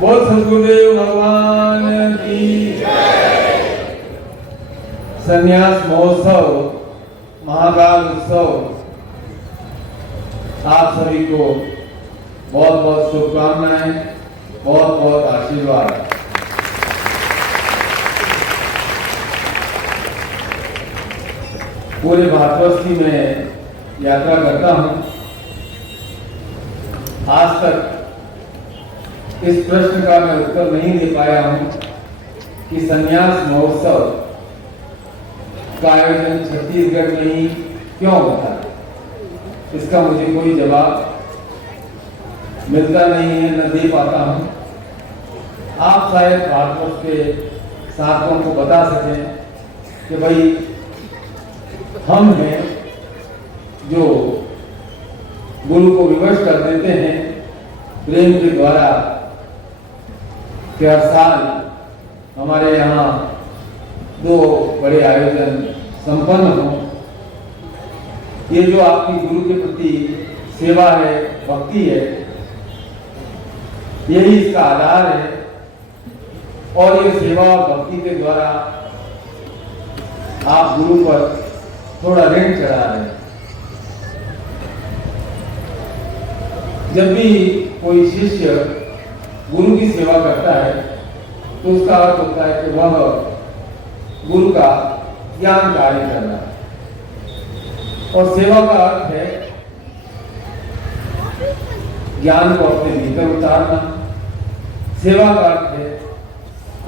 बोल सद्गुरुदेव भगवान की जय। संन्यास महोत्सव महाकाल उत्सव आप सभी को बहुत बहुत शुभकामनाएं, बहुत बहुत आशीर्वाद। पूरे भारतवर्ष में यात्रा करता हूं। आज तक इस प्रश्न का मैं उत्तर नहीं दे पाया हूं कि संन्यास महोत्सव का आयोजन छत्तीसगढ़ में ही क्यों होता है। इसका मुझे कोई जवाब मिलता नहीं है, न दे पाता हूं। आप शायद भारतवर्ष के साथियों को बता सकें कि भाई हम हैं जो गुरु को विवश कर देते हैं प्रेम के द्वारा कि हर साल हमारे यहाँ 2 बड़े आयोजन संपन्न हों। ये जो आपकी गुरु के प्रति सेवा है, भक्ति है, यही इसका आधार है। और ये सेवा और भक्ति के द्वारा आप गुरु पर थोड़ा ऋण चढ़ा रहे हैं। जब भी कोई शिष्य गुरु की सेवा करता है तो उसका अर्थ होता है कि वह गुरु का ज्ञान कार्य करना है। और सेवा का अर्थ है ज्ञान को अपने भीतर उतारना। सेवा का अर्थ है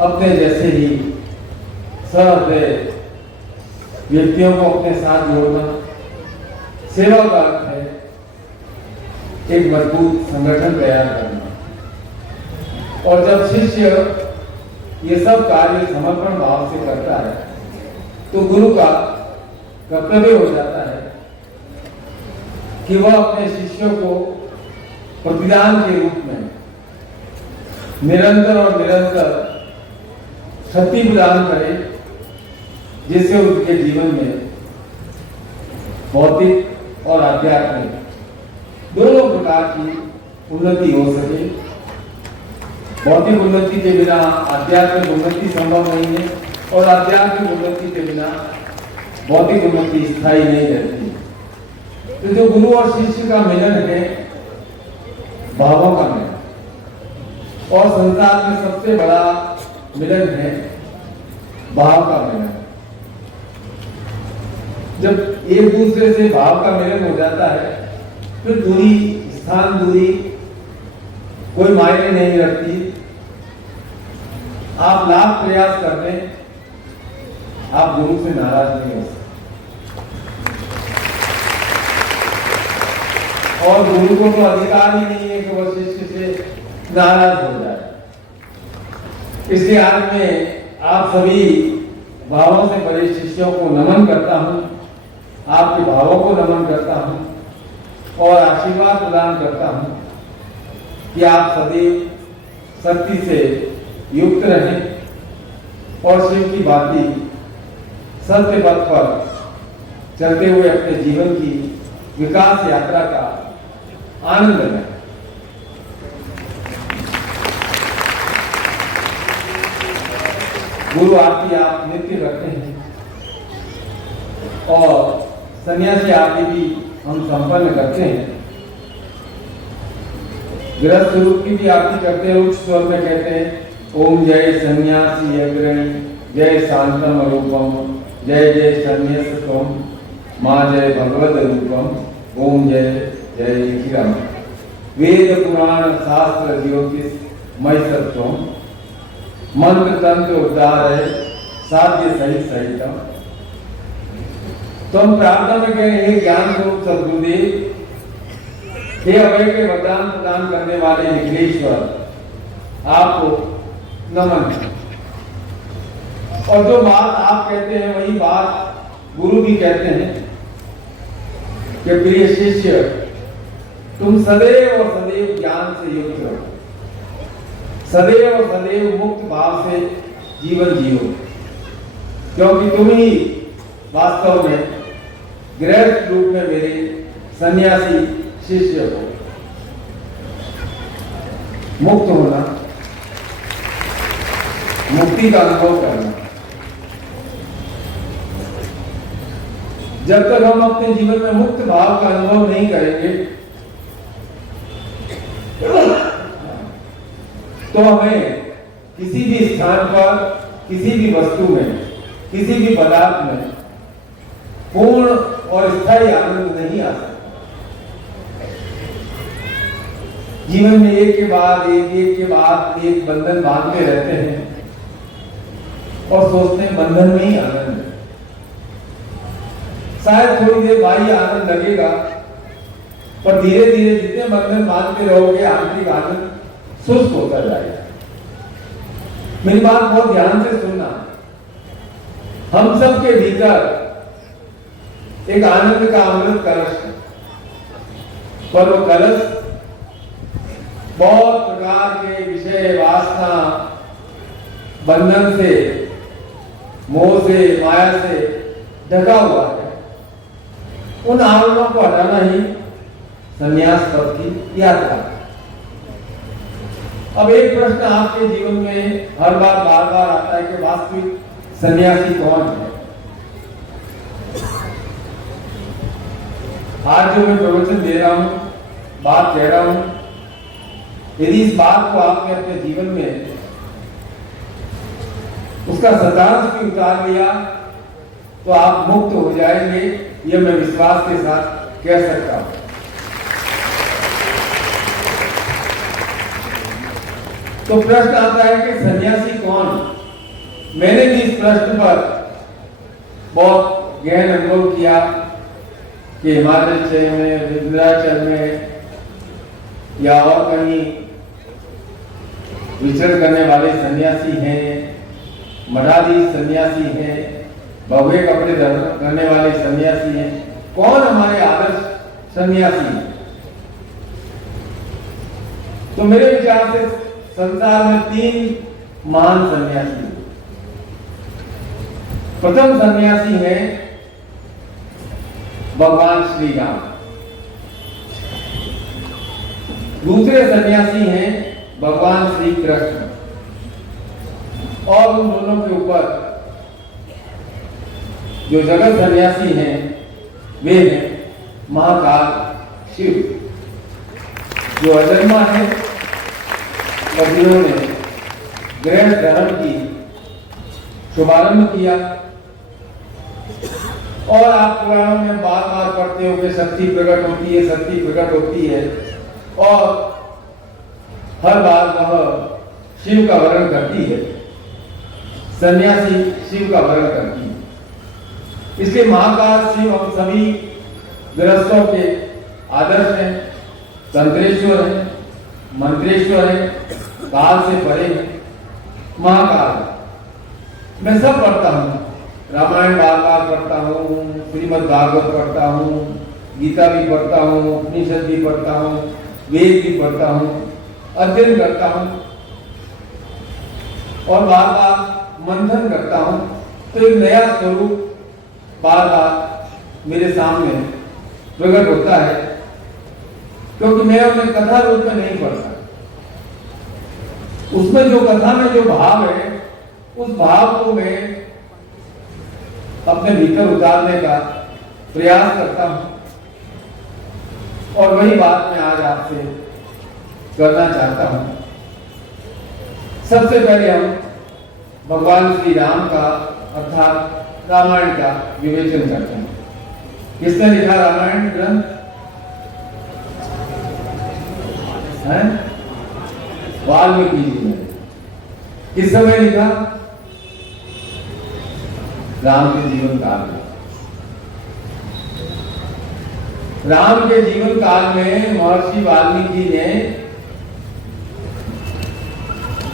अपने जैसे ही सहृदय व्यक्तियों को अपने साथ जोड़ना। सेवा का अर्थ है एक मजबूत संगठन तैयार करना। और जब शिष्य ये सब कार्य समर्पण भाव से करता है तो गुरु का कर्तव्य हो जाता है कि वह अपने शिष्यों को प्रतिदान के रूप में निरंतर और निरंतर शक्ति प्रदान करे, जिससे उनके जीवन में भौतिक और आध्यात्मिक दोनों प्रकार की उन्नति हो सके। भौतिक उन्नति के बिना आध्यात्मिक उन्नति संभव नहीं है और आध्यात्मिक उन्नति के बिना भौतिक उन्नति स्थायी नहीं रहती। तो जो गुरु और शिष्य का मिलन है, भावों का मिलन, और संसार में सबसे बड़ा मिलन है भाव का मिलन। जब एक दूसरे से भाव का मिलन हो जाता है फिर दूरी, स्थान दूरी कोई मायने नहीं रखती। आप लाख प्रयास कर लें, आप गुरु से नाराज नहीं हो सकते। और गुरु को तो अधिकार ही नहीं है कि वह शिष्य से नाराज हो जाए। इसलिए आज मैं आप सभी भावों से बड़े शिष्यों को नमन करता हूं, आपके भावों को नमन करता हूं और आशीर्वाद प्रदान करता हूं कि आप सदैव शक्ति से युक्त रहें और शिव की बाती सत्य पथ पर चलते हुए अपने जीवन की विकास यात्रा का आनंद लें। गुरु आपकी आप नित्य करते हैं और सन्यासी आदि भी हम संपन्न करते हैं। गृहस्थ रूप की भी आरती करते हैं। उच्च स्वर में कहते हैं ओम जय सन्यासी अग्रणी, जय शांतम रूपम, जय जय सन्यासत्वम, माँ जय भगवत रूपम, ओम जय जय निखिलम, वेद पुराण शास्त्र ज्योतिष मय सत्वम, मंत्र तंत्र उद्धार है साध्य सहित सहितम। तो हम प्रार्थना में कह रहे हैं ज्ञान स्वरूप सद्गुरुदेव, हे अभय के वरदान प्रदान करने वाले निखिलेश्वर, आपको नमन। और जो बात आप कहते हैं वही बात गुरु भी कहते हैं कि प्रिय शिष्य, तुम सदैव और सदैव ज्ञान से युक्त रहो, सदैव और सदैव मुक्त भाव से जीवन जियो, क्योंकि तुम ही वास्तव में गृहस्थ रूप में मेरे सन्यासी शिष्य को मुक्त होना मुक्ति का अनुभव करना। जब तक हम अपने जीवन में मुक्त भाव का अनुभव नहीं करेंगे तो हमें किसी भी स्थान पर, किसी भी वस्तु में, किसी भी पदार्थ में पूर्ण और स्थायी आनंद नहीं आ सकता। जीवन में एक के बाद एक बंधन बांधते रहते हैं और सोचते हैं बंधन में ही आनंद है। शायद थोड़ी देर बाह्य आनंद लगेगा, पर धीरे धीरे जितने बंधन बांधते रहोगे आंतरिक आनंद सुस्त होता जाएगा। मेरी बात बहुत ध्यान से सुनना। हम सब के भीतर एक आनंद का अमृत कलश है, पर वो कलश बहुत प्रकार के विषय, वासना, बंधन से, मोह से, माया से ढका हुआ है। उन आवरणों को हटाना ही संन्यास पथ की यात्रा। अब एक प्रश्न आपके जीवन में हर बार बार बार आता है कि वास्तविक सन्यासी कौन है? आज जो मैं प्रवचन दे रहा हूं, बात कह रहा हूं, यदि इस बात को आपने अपने जीवन में उसका सदांश भी उतार लिया तो आप मुक्त हो जाएंगे, यह मैं विश्वास के साथ कह सकता हूं। तो प्रश्न आता है कि सन्यासी कौन? मैंने भी इस प्रश्न पर बहुत गहन अनुभव किया कि हिमाचल में, विंध्याचल में या और कहीं विचरण करने वाले सन्यासी हैं, मठाधीश सन्यासी हैं, भगवे कपड़े करने वाले सन्यासी हैं। कौन हमारे आदर्श सन्यासी हैं? तो मेरे विचार से संसार में 3 महान सन्यासी हैं। प्रथम सन्यासी है भगवान श्री राम। दूसरे सन्यासी हैं भगवान श्री कृष्ण। और उन दोनों के ऊपर जो जगत सन्यासी हैं वे हैं महाकाल शिव, जो अजन्मा है और जिन्होंने गृह धर्म की शुभारंभ किया। और आप पुराणों में बार बार पढ़ते हो कि शक्ति प्रकट होती है, शक्ति प्रकट होती है, और हर बार वह शिव का वर्ण करती है, सन्यासी शिव का वर्ण करती है। इसलिए महाकाल शिव हम सभी गृहस्थों के आदर्श हैं, तंत्रेश्वर हैं, मंत्रेश्वर हैं, काल से परे हैं। महाकाल मैं सब पढ़ता हूँ, रामायण बार बार पढ़ता हूँ, श्रीमद् भागवत पढ़ता हूँ, गीता भी पढ़ता हूँ, उपनिषद भी पढ़ता हूँ, वेद भी पढ़ता हूँ, अध्ययन करता हूँ और बार बार मंथन करता हूँ। तो एक नया स्वरूप बार बार मेरे सामने प्रकट होता है, क्योंकि मैं उन्हें कथा रूप में नहीं पढ़ता। उसमें जो कथा में जो भाव है, उस भाव को मैं अपने भीतर उतारने का प्रयास करता हूं, और वही बात मैं आज आपसे करना चाहता हूं। सबसे पहले हम भगवान श्री राम का अर्थात रामायण का विवेचन करते हैं। किसने लिखा रामायण ग्रंथ? वाल्मीकि जी ने। किस समय लिखा? राम के जीवन काल में। राम के जीवन काल में महर्षि वाल्मीकि ने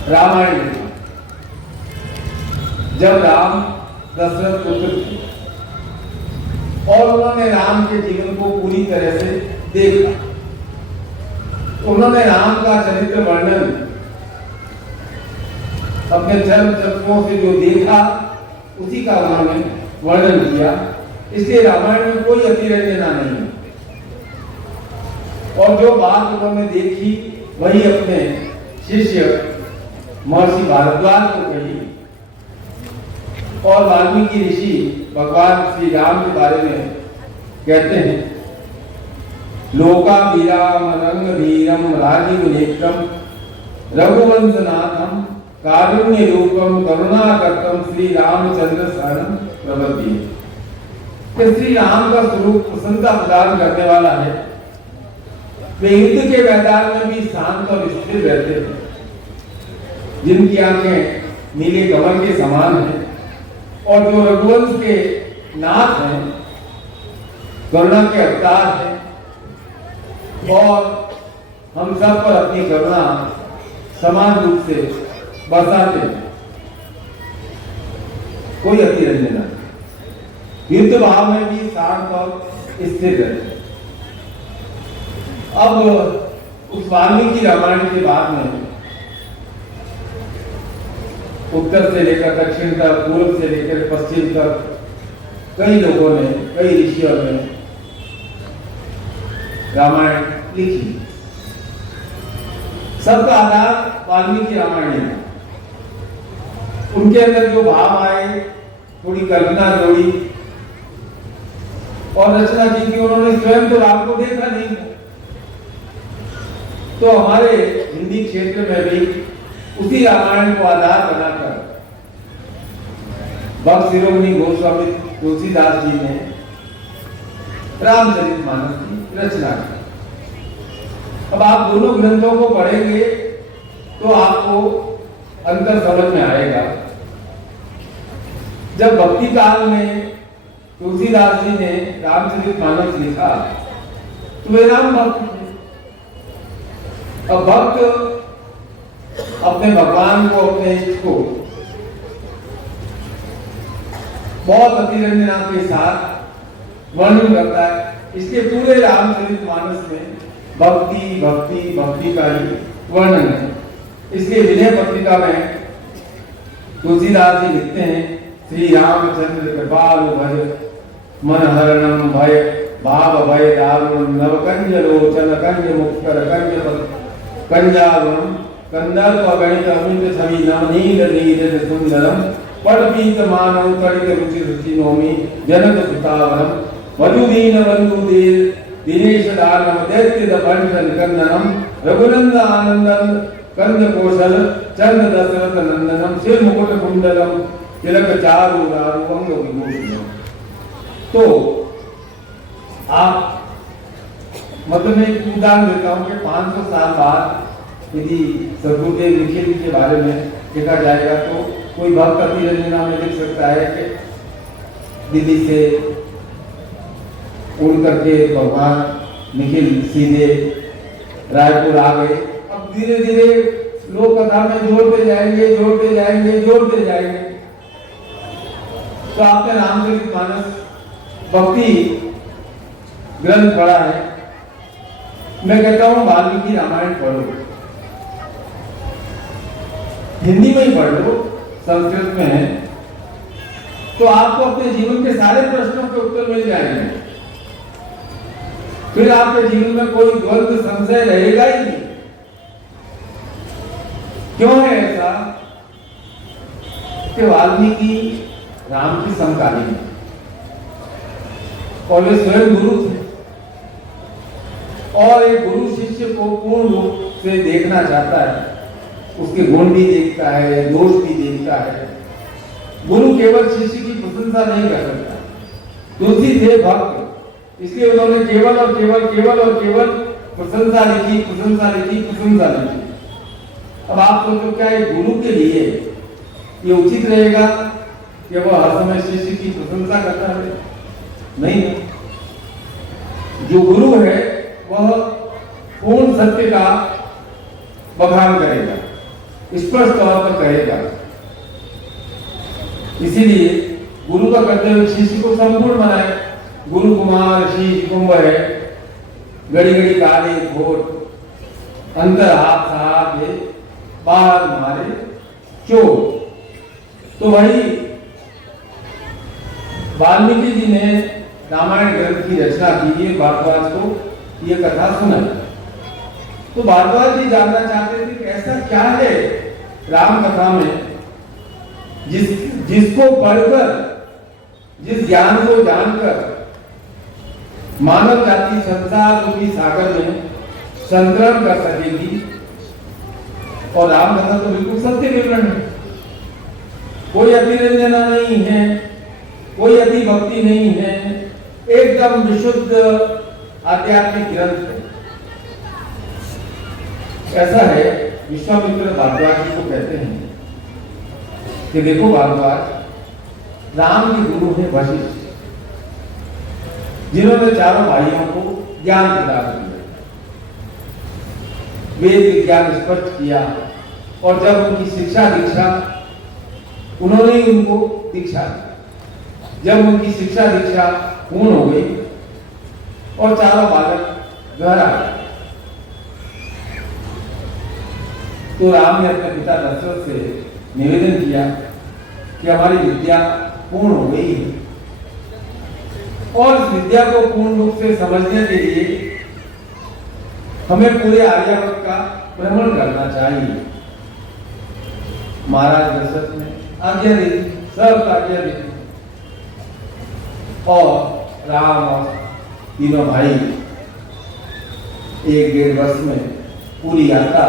रामायण लिखा। जब राम दशरथ पुत्र थे और उन्होंने राम के जीवन को पूरी तरह से देखा, उन्होंने राम का चरित्र वर्णन अपने जन्म चक्षुओं से जो देखा उसी का उन्होंने वर्णन किया। इसलिए रामायण में कोई अतिरंजना नहीं है, और जो बात उन्होंने देखी वही अपने शिष्य महर्षि भारद्वाज को कही और वाल्मीकि ऋषि भगवान श्री राम के बारे में कहते हैं, लोका वीराम रंग धीरम राजीव नेत्रम रघुवंशनाथम कारुण्य रूपम करुणाकर्तम श्री रामचंद्र शरणं प्रपद्ये। कि श्री राम का स्वरूप प्रसन्नता प्रदान करने वाला है। वे युद्ध के मैदान में भी शांत और स्थिर रहते हैं, जिनकी आंखें नीले कमल के समान हैं और जो रघुवंश के नाथ हैं, करुणा के अवतार हैं और हम सब पर अपनी करुणा समान रूप से बरसाते हैं। कोई अतिरंजन नहीं, युद्ध भाव में भी शांत और स्थिर रहते हैं। अब उस वाल्मीकि रामायण के बाद में उत्तर से लेकर दक्षिण तक, पूर्व से लेकर पश्चिम तक कई लोगों ने, कई ऋषियों ने रामायण लिखी। सबका आधार वाल्मीकि रामायण है। उनके अंदर जो भाव आए, थोड़ी कल्पना जोड़ी और रचना की कि उन्होंने स्वयं तो राम को देखा नहीं, तो हमारे हिंदी क्षेत्र में भी उसी रामायण को आधार बनाकर भक्त शिरोमणि गोस्वामी तुलसीदास जी ने रामचरितमानस की रचना की। अब आप दोनों ग्रंथों को पढ़ेंगे तो आपको अंतर समझ में आएगा। जब भक्ति काल में तुलसीदास जी ने रामचरितमानस लिखा तो वे राम भक्त थे। अब भक्त अपने भगवान को, अपने इष्ट को बहुत अतिरंजना के साथ वर्णन करता है। इसके पूरे रामचरितमानस में भक्ति भक्ति भक्ति का ही वर्णन है। इसलिए विनय पत्रिका में तुलसीदास जी लिखते हैं, श्री रामचंद्र कृपालु भज मन हरणम भय भाव भय दारुण नवकंज लोचन कंज मुक्कर कंजारुणम कंदर्प गणित अमित छवि नवनील नीरज सुंदरम पटपीत मानव करित रुचि रुचि नोमी जनक सुतावरम वधुदीन बंधु दिनेश दानव दैत्य दंडन कंदनम रघुनंद आनंदन कंद कौशल चंद दशरथ नंदनम शिर मुकुट कुंडलम तिलक चारु दारु अंग विभूषणम। तो आप मतलब मैं एक उदाहरण देता हूँ कि 500 साल बाद यदि सदगुरुदेव लिखे के बारे में देखा जाएगा तो कोई भक्त अतिरंजना में लिख सकता है कि दिल्ली से उड़ करके भगवान निखिल सीधे रायपुर आ गए। अब धीरे धीरे लोग कथा में जोड़ते जाएंगे जोड़ते जाएंगे जोड़ते जाएंगे। तो आपने रामचरितमानस भक्ति ग्रंथ पढ़ा है। मैं कहता हूं वाल्मीकि रामायण पढ़ो, हिंदी में ही पढ़ लो, संस्कृत में है तो आपको अपने जीवन के सारे प्रश्नों के उत्तर मिल जाएंगे। फिर आपके जीवन में कोई द्वंद्व संशय रहेगा ही नहीं। क्यों है ऐसा कि वाल्मीकि राम की समकालीन है और वे स्वयं गुरु थे और एक गुरु शिष्य को पूर्ण रूप से देखना चाहता है, उसके गुण भी देखता है, दोष भी देखता है। गुरु केवल शिष्य की प्रशंसा नहीं कर सकता। तुलसी थे भक्त, इसलिए उन्होंने केवल और केवल केवल और केवल प्रशंसा लिखी, प्रशंसा लिखी, प्रशंसा लिखी। अब आप सोचो क्या एक गुरु के लिए ये उचित रहेगा कि वह हर समय शिष्य की प्रशंसा करता है? नहीं। जो गुरु है वह पूर्ण सत्य का बखान करेगा, स्पष्ट तौर पर कहेगा। इसीलिए गुरु का कर्तव्य शिष्य को संपूर्ण बनाए। गुरु कुमार शीश कुंभ है, घड़ी घड़ी काले घोट अंतर हाथ सहार दे बाहर मारे चोट। तो वही वाल्मीकि जी ने रामायण ग्रंथ की रचना की है। भारद्वाज को ये कथा सुना तो भारद्वाज जी जानना चाहते थे कि ऐसा क्या है राम कथा में जिसको पढ़कर, जिस ज्ञान को जानकर मानव जाति संसार रूपी सागर में संतरण कर सकेगी। और राम कथा तो बिल्कुल सत्य विवरण है, कोई अतिरंजना नहीं है, कोई अति भक्ति नहीं है, एकदम विशुद्ध आध्यात्मिक ग्रंथ है। ऐसा है, विश्वामित्र भारद्वाज जी को कहते हैं कि देखो भारद्वाज, राम के गुरु है वशिष्ठ, जिन्होंने चारों भाइयों को ज्ञान प्रदान किया, वेद विज्ञान स्पष्ट किया, और जब उनकी शिक्षा दीक्षा, उन्होंने ही उनको दीक्षा दी। जब उनकी शिक्षा दीक्षा पूर्ण हो गई और चारों बालक घर आ गए, तो राम ने अपने पिता दशरथ से निवेदन किया कि हमारी विद्या पूर्ण हो गई है और इस विद्या को पूर्ण रूप से समझने के लिए हमें पूरे आर्यावर्त का भ्रमण करना चाहिए। महाराज दशरथ ने आज्ञा दे दी, सब आज्ञा दे दी, और राम और तीनों भाई 1-1.5 वर्ष में पूरी यात्रा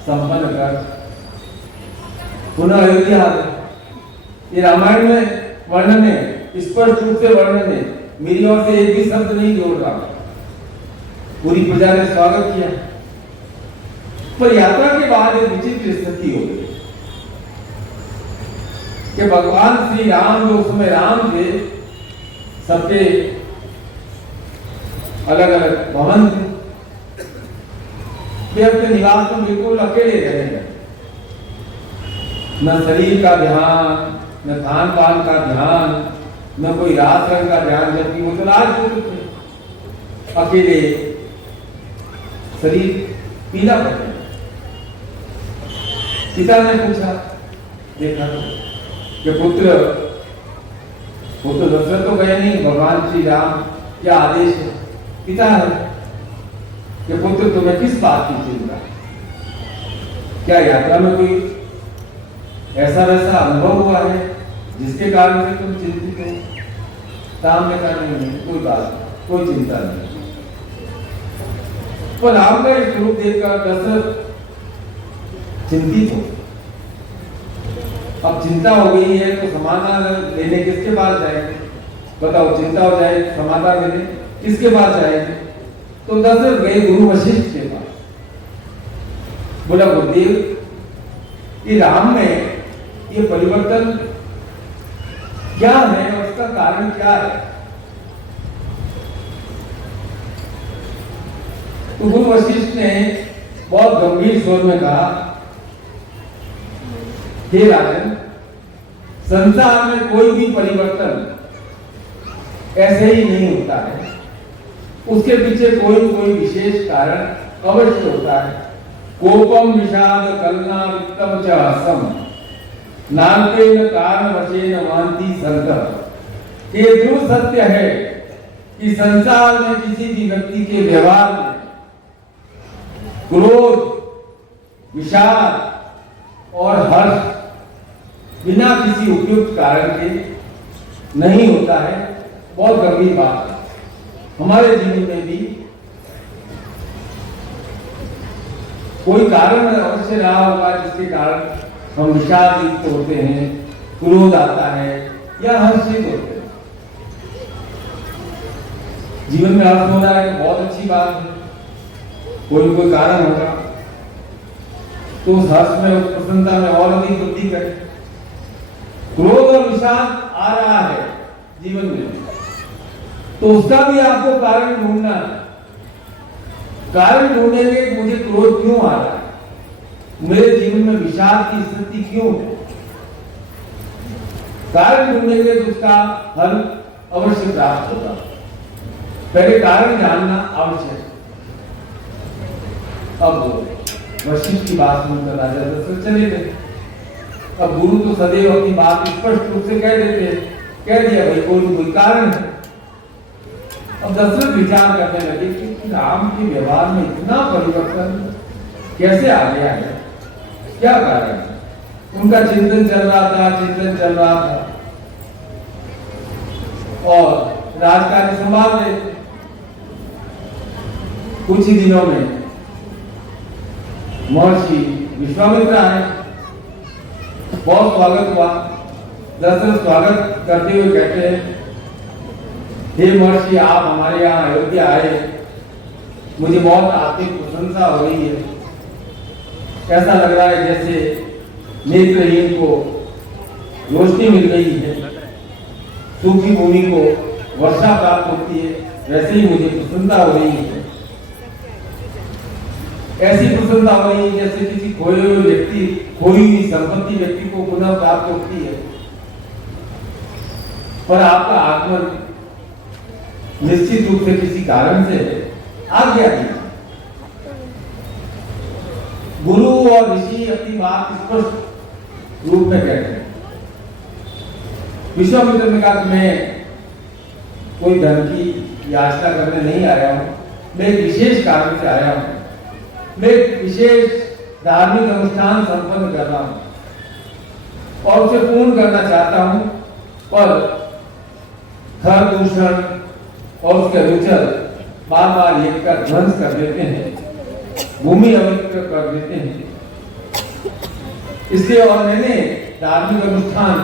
संपन्न कर पुनः अयोध्या आ गए। ये रामायण में वर्णन है, स्पष्ट रूप से वर्णन है, मेरी ओर से एक भी शब्द नहीं जोड़ रहा। पूरी प्रजा ने स्वागत किया, पर यात्रा के बाद एक विचित्र स्थिति हो गई कि भगवान श्री राम जो उस समय राम थे, सबके अलग अलग भवन थे, वे अपने निवास में बिल्कुल अकेले रहे, न शरीर का ध्यान, न खान पान का ध्यान, न कोई रात रंग का ध्यान, जबकि वो तो राजपूत थे। अकेले शरीर पीला पड़ गया। पिता ने पूछा, देखा कि पुत्र दशरथ तो गए नहीं, भगवान श्री राम क्या आदेश है? पिता है कि पुत्र तुम्हें किस बात की चिंता? क्या यात्रा में कोई ऐसा वैसा अनुभव हुआ है जिसके कारण से तुम चिंतित हो? सामने का नहीं, कोई बात, कोई चिंता नहीं। पर राम का एक रूप देखकर दशरथ चिंतित हो। अब चिंता हो गई है तो समाधान लेने किसके पास जाएंगे? बताओ, चिंता हो जाए, समाधान लेने किसके पास जाएंगे? तो दशरथ गए गुरु वशिष्ठ के पास। बोला, गुरुदेव, ये राम में ये परिवर्तन क्या है और उसका कारण क्या है? तो गुरु वशिष्ठ ने बहुत गंभीर स्वर में कहा, हे राजन, संसार में कोई भी परिवर्तन ऐसे ही नहीं होता है, उसके पीछे कोई विशेष कारण अवश्य होता है। कोपम विषाद कलना वित्तम च असम नान्तेन कारण वचेन मानती संत। ये जो सत्य है कि संसार में किसी भी व्यक्ति के व्यवहार में क्रोध, विषाद और हर्ष बिना किसी उपयुक्त कारण के नहीं होता है। बहुत गंभीर बात है। हमारे जीवन में भी कोई कारण अवश्य रहा होगा जिसके कारण हम विषाद युक्त होते हैं, क्रोध आता है या हर्षित होते हैं। जीवन में हर्ष होना है तो बहुत अच्छी बात है, कोई कारण होगा तो उस हर्ष में, उस प्रसन्नता में और अधिक वृद्धि करें। क्रोध और विषाद आ रहा है जीवन में, तो उसका भी आपको कारण ढूंढना है। कारण ढूंढेंगे कि मुझे क्रोध क्यों आ रहा है, मेरे जीवन में विषाद की स्थिति क्यों है। कारण ढूंढेंगे तो उसका हल अवश्य प्राप्त होगा। पहले कारण जानना आवश्यक। अब वशिष्ठ की बात सुनकर राजा दशरथ चले गए। अब गुरु तो सदैव अपनी बात स्पष्ट रूप से कह देते हैं, कह दिया भाई कोई कारण है। अब दशरथ विचार करने लगे कि राम के व्यवहार में इतना परिवर्तन कैसे आ गया है, क्या कारण है? उनका चिंतन चल रहा था और राजकार्य संभाल रहे थे। कुछ ही दिनों में महर्षि विश्वामित्र आए, बहुत स्वागत हुआ। दशरथ स्वागत करते हुए कहते हैं, हे महर्षि, आप हमारे यहाँ अयोध्या आए, मुझे बहुत आत्मिक प्रशंसा हो रही है। ऐसा लग रहा है जैसे नेत्रहीन को रोशनी मिल गई है, सूखी भूमि को वर्षा प्राप्त होती है, वैसे ही मुझे प्रसन्नता हो रही है। ऐसी प्रसन्नता हो रही है जैसे किसी खोई हुई संपत्ति व्यक्ति को पुनः प्राप्त होती है। पर आपका आगमन निश्चित रूप से किसी कारण से आ गया है। गुरु और ऋषि अपनी बात स्पष्ट रूप में कहते हैं। विश्वामित्र ने कहा कि मैं कोई धन की याचना करने नहीं आया हूं, मैं एक विशेष कारण से आया हूं। मैं एक विशेष धार्मिक अनुष्ठान संपन्न कर रहा हूं और उसे पूर्ण करना चाहता हूं, पर खर दूषण और उसके अनुचर बार बार यज्ञ का ध्वंस कर देते हैं, भूमि अवरुद्ध कर देते हैं। इसलिए और मैंने धार्मिक अनुष्ठान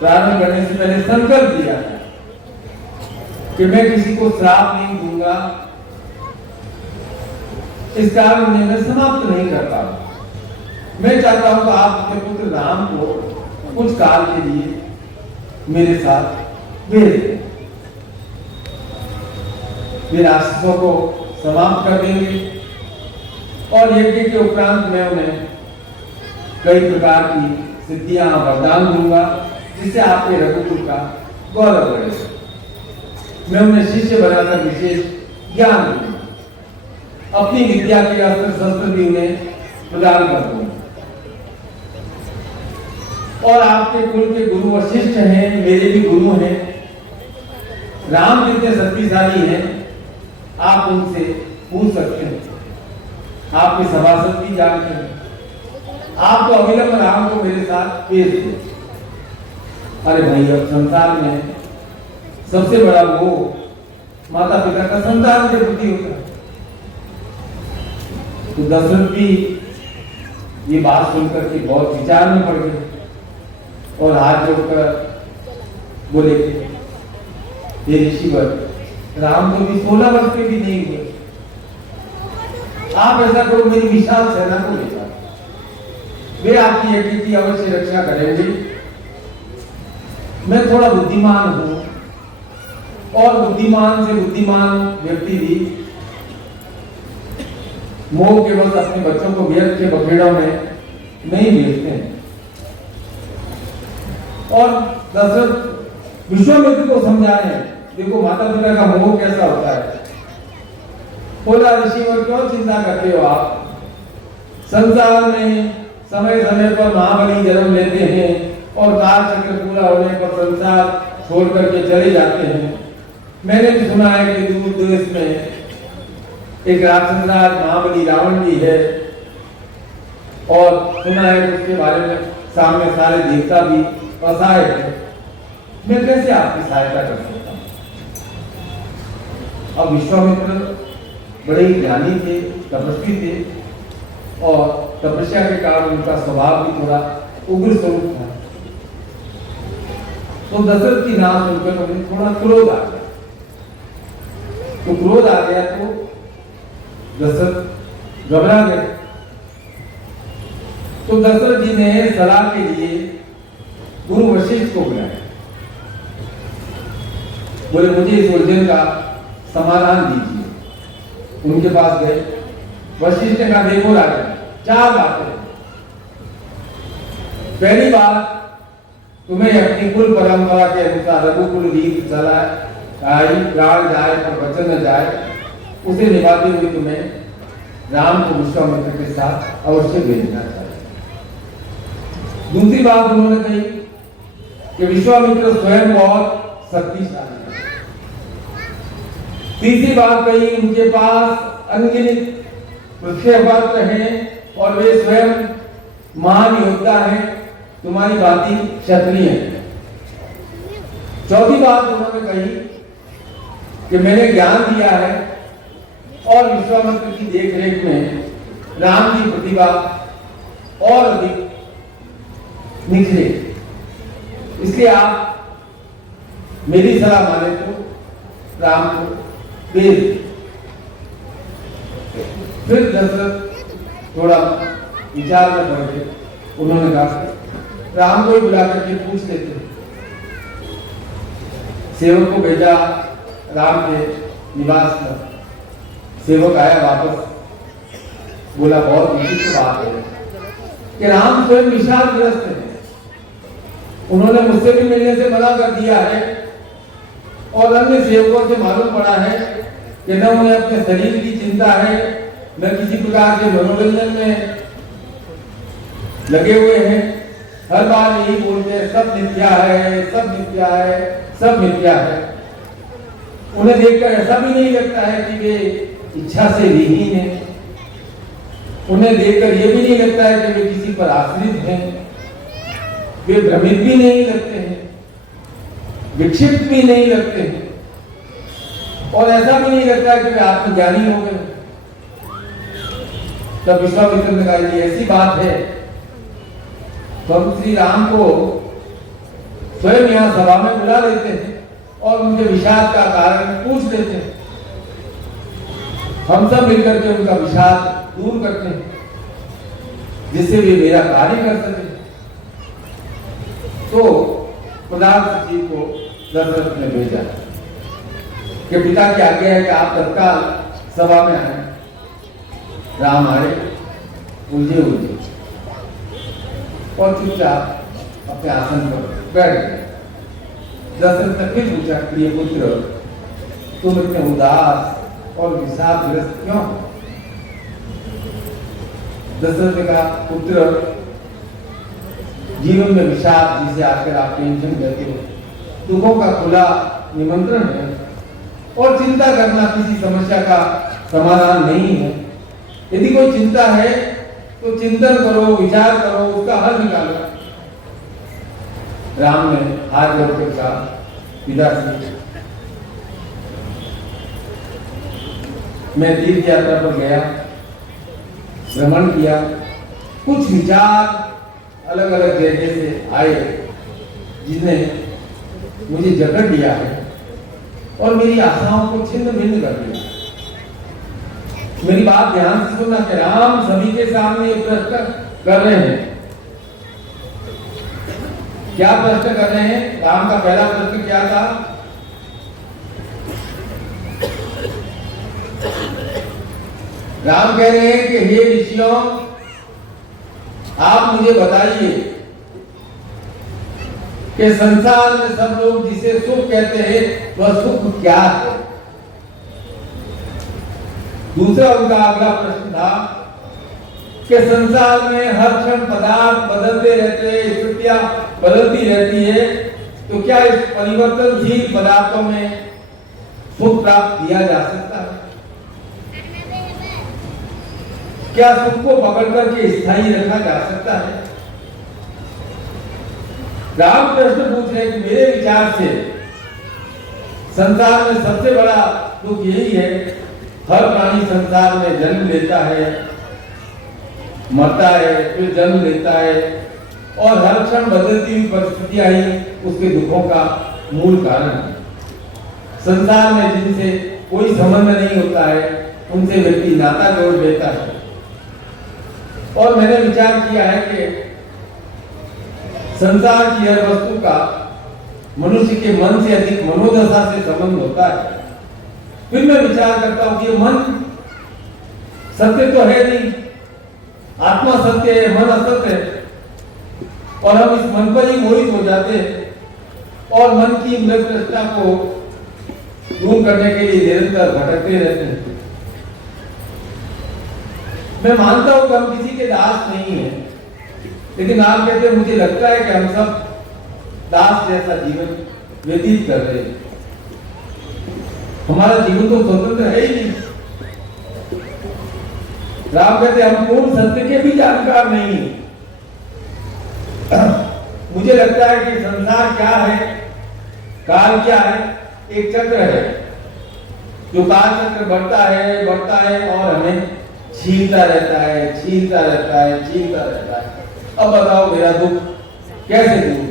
प्रारंभ करने से पहले संकल्प दिया है कि मैं किसी को श्राप नहीं दूंगा। इस कारण मैं समाप्त नहीं करता हूं। मैं चाहता हूं कि आप अपने पुत्र राम को कुछ काल के लिए मेरे साथ भेज दें। वे राक्षसों को समाप्त कर देंगे और यज्ञ के उपरांत मैं उन्हें कई प्रकार की सिद्धियां वरदान दूंगा, जिससे आपके रघुकुल का गौरव बढ़ेगा। मैं उन्हें शिष्य बनाकर विशेष ज्ञान दूंगा, अपनी विद्या के अस्त्र शस्त्र भी उन्हें प्रदान कर दूंगा। और आपके कुल के गुरु वशिष्ठ हैं, मेरे भी गुरु हैं। राम जितने शक्तिशाली हैं, आप उनसे पूछ सकते हैं। आपके सभासद भी जानते हैं। आप तो अविलंब राम को मेरे साथ भेज दो। अरे भाई, अब संसार में सबसे बड़ा वो माता पिता का संतान के प्रति होता है। तो दशरथ भी ये बात सुनकर के बहुत विचार में पड़ गए और हाथ जोड़कर बोले, हे ऋषिवर, राम तो भी 16 वर्ष के भी नहीं हुए। आप ऐसा करो, मेरी विशाल सेना को ले जाओ, वे आपकी यज्ञ की अवश्य रक्षा करेंगे। मैं थोड़ा बुद्धिमान हूं और बुद्धिमान से बुद्धिमान व्यक्ति भी मोह के बस अपने बच्चों को व्यर्थ के बखेड़ों में नहीं भेजते हैं। और दशरथ विश्वामित्र को समझाए, देखो माता पिता का मोह कैसा होता है। बोला, ऋषिवर क्यों चिंता करते हो आप? संसार में समय समय पर महाबली जन्म लेते हैं और काल चक्र पूरा होने पर संसार छोड़ करके चले जाते हैं। मैंने भी सुना है कि दूर देश में एक राक्षस राज महाबली रावण भी है और सुना है कि उसके बारे में सामने सारे देवता भी असहाय है। मैं कैसे आपकी सहायता कर सकता हूँ? अब विश्वामित्र बड़े ही ज्ञानी थे, तपस्वी थे और तपस्या के कारण उनका स्वभाव भी थोड़ा उग्र स्वरूप था। तो दशरथ की नाम सुनकर उन्हें थोड़ा क्रोध आ गया। तो क्रोध आ गया तो दशरथ घबरा गए। तो दशरथ जी ने सलाह के लिए गुरु वशिष्ठ को बुलाया। बोले, मुझे इस उलझन का समाधान दीजिए। उनके पास गए। वशिष्ठ ने कहा, देखो राजा, 4 बातें। पहली बात, तुम्हें अपनी कुल परंपरा के अनुसार रघुकुल रीत चलाए, प्राण जाए पर वचन न जाए, उसे निभाते हुए तुम्हें राम को विश्वामित्र के साथ अवश्य भेजना चाहिए। दूसरी बात उन्होंने कही कि विश्वामित्र स्वयं बहुत शक्तिशाली है। तीसरी बात कही, उनके पास अनगिनत पृथ्वी हैं और वे स्वयं महान योद्धा है, तुम्हारी भांति क्षत्रिय है। चौथी बात उन्होंने कही कि मैंने ज्ञान दिया है और विश्वामित्र की देखरेख में राम की प्रतिभा और अधिक निखरे, इसलिए आप मेरी सलाह माने तो राम को भेज। फिर दशरथ थोड़ा विचार में पड़ गए। उन्होंने कहा राम को ही बुला करके पूछ लेते। सेवक को भेजा राम के निवास पर। सेवक आया वापस, बोला बहुत विचित्र बात है कि राम स्वयं विषादग्रस्त है, उन्होंने मुझसे भी मिलने से मना कर दिया है और अन्य सेवकों से मालूम पड़ा है कि न उन्हें अपने शरीर की चिंता है न किसी प्रकार के मनोरंजन में लगे हुए हैं। हर बार यही बोलते हैं सब मिथ्या है, सब मिथ्या है, सब मिथ्या है। उन्हें देखकर ऐसा भी नहीं लगता है कि वे इच्छा से विहीन है, उन्हें देखकर यह भी नहीं लगता है कि वे किसी पर आश्रित हैं, वे भ्रमित भी नहीं लगते हैं, विक्षिप्त भी नहीं लगते हैं और ऐसा भी नहीं लगता है कि वे आत्मज्ञानी हो गए। तब विश्वामित्र ने कहा ये ऐसी बात है तो हम श्री राम को स्वयं यहाँ सभा में बुला लेते हैं और उनके विषाद का कारण पूछ लेते हैं। हम सब मिलकर के उनका विषाद दूर करते हैं जिससे वे मेरा कार्य कर सके। तो प्रधान सचिव को दशरथ ने भेजा कि पिता की आज्ञा है कि आप तत्काल सभा में आए। राम आए, उलझे उलझे और चुपचाप अपने आसन पर बैठ गए। दशरथ ने फिर पूछा प्रिय पुत्र, तुम इतने उदास और विषादग्रस्त क्यों? दशरथ ने कहा पुत्र, जीवन में विषाद जिसे आकर आप टेंशन कहते हो, दुखों का खुला निमंत्रण है और चिंता करना किसी समस्या का समाधान नहीं है। यदि कोई चिंता है तो चिंतन करो, विचार करो, उसका हल निकालो। राम ने हाथ जोड़कर कहा पिताश्री, मैं तीर्थ यात्रा पर गया, भ्रमण किया, कुछ विचार अलग अलग जगह से आए जिसने मुझे जकड़ लिया है और मेरी आशाओं को छिन्न भिन्न कर दिया। मेरी बात ध्यान से सुनना कि राम सभी के सामने प्रश्न कर रहे हैं। क्या प्रश्न कर रहे हैं? राम का पहला प्रश्न क्या था? राम कह रहे हैं कि हे ऋषियों, आप मुझे बताइए कि संसार में सब लोग जिसे सुख कहते हैं वह सुख क्या है? दूसरा उनका अगला प्रश्न था कि संसार में हर क्षण पदार्थ बदलते रहते हैं, स्थितियां बदलती रहती है, तो क्या इस परिवर्तनशील पदार्थों में सुख प्राप्त किया जा सकता है? क्या सुख को पकड़ करके स्थायी रखा जा सकता है? राम प्रश्न पूछ रहे कि मेरे विचार से संसार में सबसे बड़ा दुख यही है, हर प्राणी संसार में जन्म लेता है, मरता है, फिर जन्म लेता है और हर क्षण बदलती हुई परिस्थितियां ही उसके दुखों का मूल कारण है। संसार में जिनसे कोई संबंध नहीं होता है उनसे व्यक्ति नाता जोड़ लेता है और मैंने विचार किया है कि संसार की हर वस्तु का मनुष्य के मन से अधिक मनोदशा से संबंध होता है। फिर मैं विचार करता हूं कि मन सत्य तो है नहीं, आत्मा सत्य है, मन असत्य है और हम इस मन पर ही मोहित हो जाते हैं और मन की मृतता को दूर करने के लिए निरंतर भटकते रहते हैं। मैं मानता हूं कि हम किसी के दास नहीं हैं, लेकिन आप कहते हैं मुझे लगता है कि हम सब दास जैसा जीवन व्यतीत कर रहे हैं। हमारा जीवन तो स्वतंत्र है ही नहीं। राम कहते हम पूर्ण सत्य के भी जानकार नहीं, मुझे लगता है कि संसार क्या है, काल क्या है, एक चक्र है जो काल चक्र बढ़ता है और हमें छीलता रहता है, छीलता रहता है, छीलता रहता है। अब बताओ मेरा दुख कैसे दूर?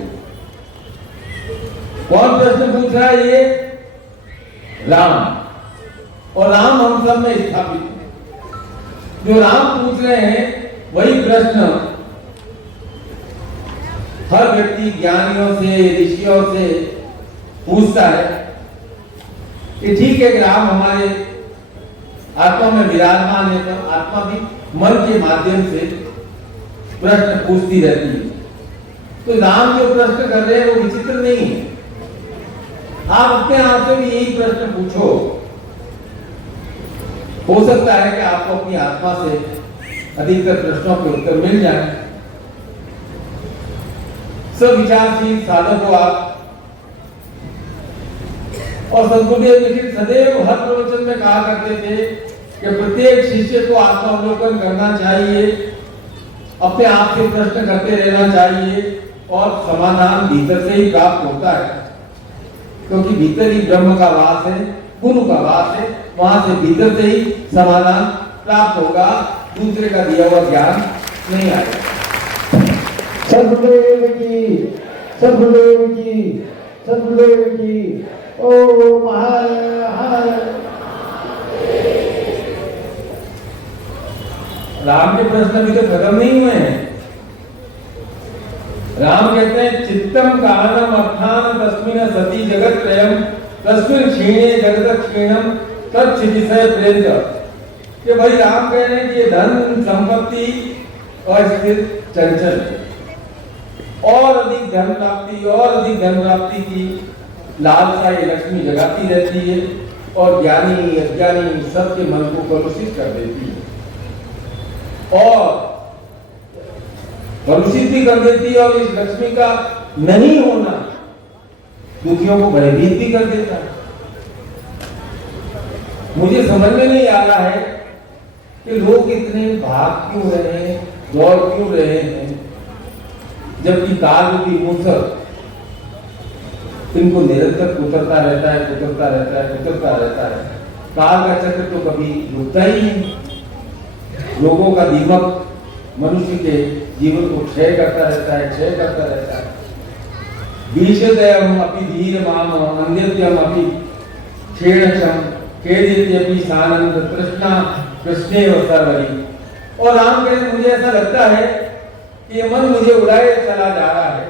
कौन प्रश्न पूछ रहा है? ये राम। और राम हम सब में स्थापित है। जो राम पूछ रहे हैं वही प्रश्न हर व्यक्ति ज्ञानियों से, ऋषियों से पूछता है कि ठीक है कि राम हमारे आत्मा में विराजमान है, तो आत्मा भी मन के माध्यम से प्रश्न पूछती रहती है। तो राम जो प्रश्न कर रहे हैं वो विचित्र नहीं है। आप अपने आप से भी यही प्रश्न पूछो। हो सकता है कि आपको अपनी आत्मा से अधिकतर प्रश्नों के उत्तर मिल जाए। सब विचारशील साधक हो आप। और सद्गुरुदेव लेकिन सदैव हर प्रवचन में कहा करते थे कि प्रत्येक शिष्य को आत्मावलोकन करना चाहिए, अपने आप से प्रश्न करते रहना चाहिए और समाधान भीतर से ही प्राप्त होता है, क्योंकि भीतर ही ब्रह्म का वास है, गुरु का वास है, वहां से भीतर से ही समाधान प्राप्त होगा, दूसरे का दिया हुआ ज्ञान नहीं आएगा। सद्गुरुदेव की, सद्गुरुदेव की, सद्गुरुदेव की। ओम हर हर। राम के प्रश्न अभी तो खत्म नहीं हुए हैं। राम कहते हैं चित्तम कारणम अर्थान तस्मिन सती जगत त्रयम तस्मिन क्षीणे जगत क्षीणम तत्क्षितिशय प्रेत। कि भाई राम कह रहे हैं कि ये धन संपत्ति अस्थिर चंचल है, और अधिक धन प्राप्ति और अधिक धन प्राप्ति की लालसा ये लक्ष्मी जगाती रहती है और ज्ञानी अज्ञानी सबके मन को कलुषित कर देती है और कलुषित भी कर देती है। और इस लक्ष्मी का नहीं होना दुखियों को भयभीत भी कर देता है। मुझे समझ में नहीं आ रहा है कि लोग इतने भाग क्यों रहे हैं, दौड़ क्यों रहे हैं, जबकि काल रूपी मूसक इनको निरंतर कुतरता रहता है, कुतरता रहता है, कुतरता रहता है। काल का चक्र तो कभी रुकता ही नहीं। लोगों का दीमक मनुष्य के जीवन को क्षय करता रहता है, क्षय करता रहता है। विशदयम अपि धीरमाम अन्यत्यम अपि क्षेणक्षम खेदित्यपि सानंद तृष्णा कृष्णेव सर्वरि। और राम कहते मुझे ऐसा लगता है कि ये मन मुझे उड़ाए चला जा रहा है,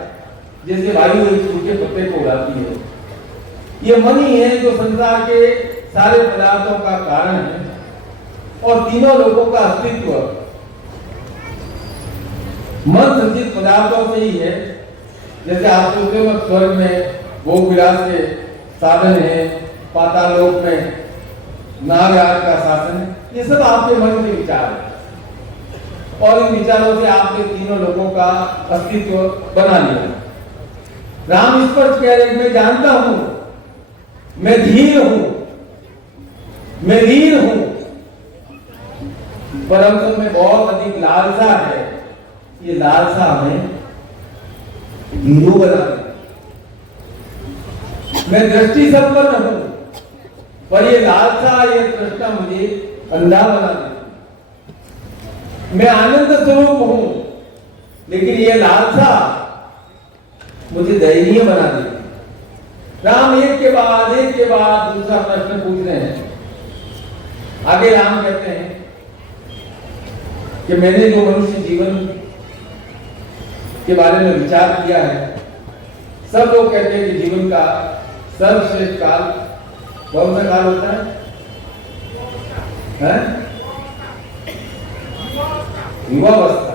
जैसे वायु एक सूखे पत्ते को उड़ाती है। ये मन ही है जो संसार के सारे पदार्थों का कारण है और तीनों लोगों का अस्तित्व मन संचित पदार्थों से ही है। जैसे आप सोचते हो स्वर्ग में भोग विलास के साधन है, पातालोक में नागराज का शासन है, ये सब आपके मन के विचार है और इन विचारों से आपके तीनों लोगों का अस्तित्व बना लिया। राम स्पष्ट कह रहे मैं जानता हूं, मैं धीर हूं, मैं वीर हूं, परंतु में बहुत अधिक लालसा है। ये लालसा हमें वीरू बना दे। मैं दृष्टि संपन्न हूं, पर ये लालसा, ये तृष्णा मुझे अंधा बना दे। मैं आनंद स्वरूप हूं, लेकिन ये लालसा मुझे दयनीय बना दे। राम एक के बाद दूसरा प्रश्न पूछ रहे हैं। आगे राम कहते हैं कि मैंने जो मनुष्य जीवन के बारे में विचार किया है, सब लोग कहते हैं कि जीवन का सर्वश्रेष्ठ काल कौन सा काल होता है? युवावस्था।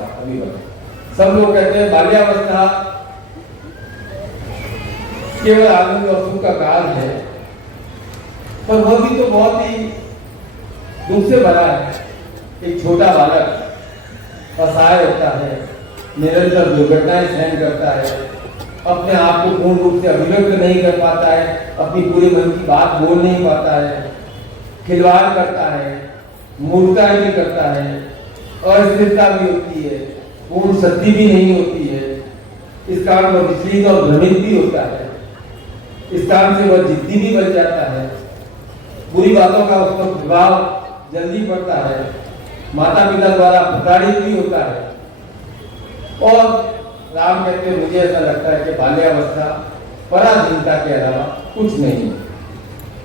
सब लोग कहते हैं बाल्यावस्था केवल आनंद और सुख का काल है, पर वह भी तो बहुत ही दुख से भरा है। एक छोटा बालक असहाय होता है, निरंतर दुर्घटनाएं सहन करता है, अपने आप को पूर्ण रूप से अभिव्यक्त नहीं कर पाता है, अपनी पूरे मन की बात बोल नहीं पाता है, खिलवाड़ करता है, मूर्खताएं भी करता है, अस्थिरता भी होती है, पूर्ण शक्ति भी नहीं होती है। इस कारण वह विचलित और भ्रमित भी होता है, इस कारण से वह जिद्दी भी बन जाता है, बुरी बातों का उस पर प्रभाव जल्दी पड़ता है, माता पिता द्वारा प्रताड़ित भी होता है। और राम कहते हैं मुझे ऐसा लगता है कि बाल्यावस्था पराधीनता के अलावा कुछ नहीं है।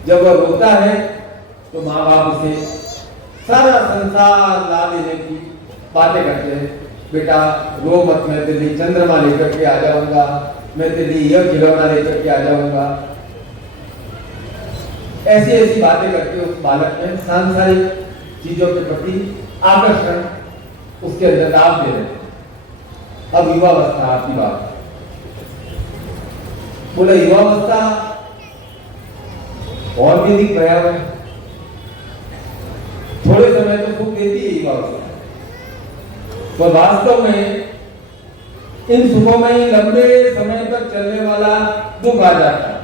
जब वह रोता है तो माँ बाप उसे सारा संसार ला देने की बातें करते हैं, बेटा रो मत, मैं तेरे लिए चंद्रमा लेकर के आ जाऊंगा, मैं तेरे लिए यह खिलौना लेकर के आ जाऊंगा। ऐसी ऐसी बातें करके उस बालक में सांसारिक चीजों के प्रति आकर्षण उसके अंदर डाल दे रहे हैं। अब युवावस्था आपकी बात बोले, युवावस्था और भी अधिक भयावह है। थोड़े समय तो सुख देती है युवावस्था, पर वास्तव में इन सुखों में ही लंबे समय तक चलने वाला दुख आ जाता है।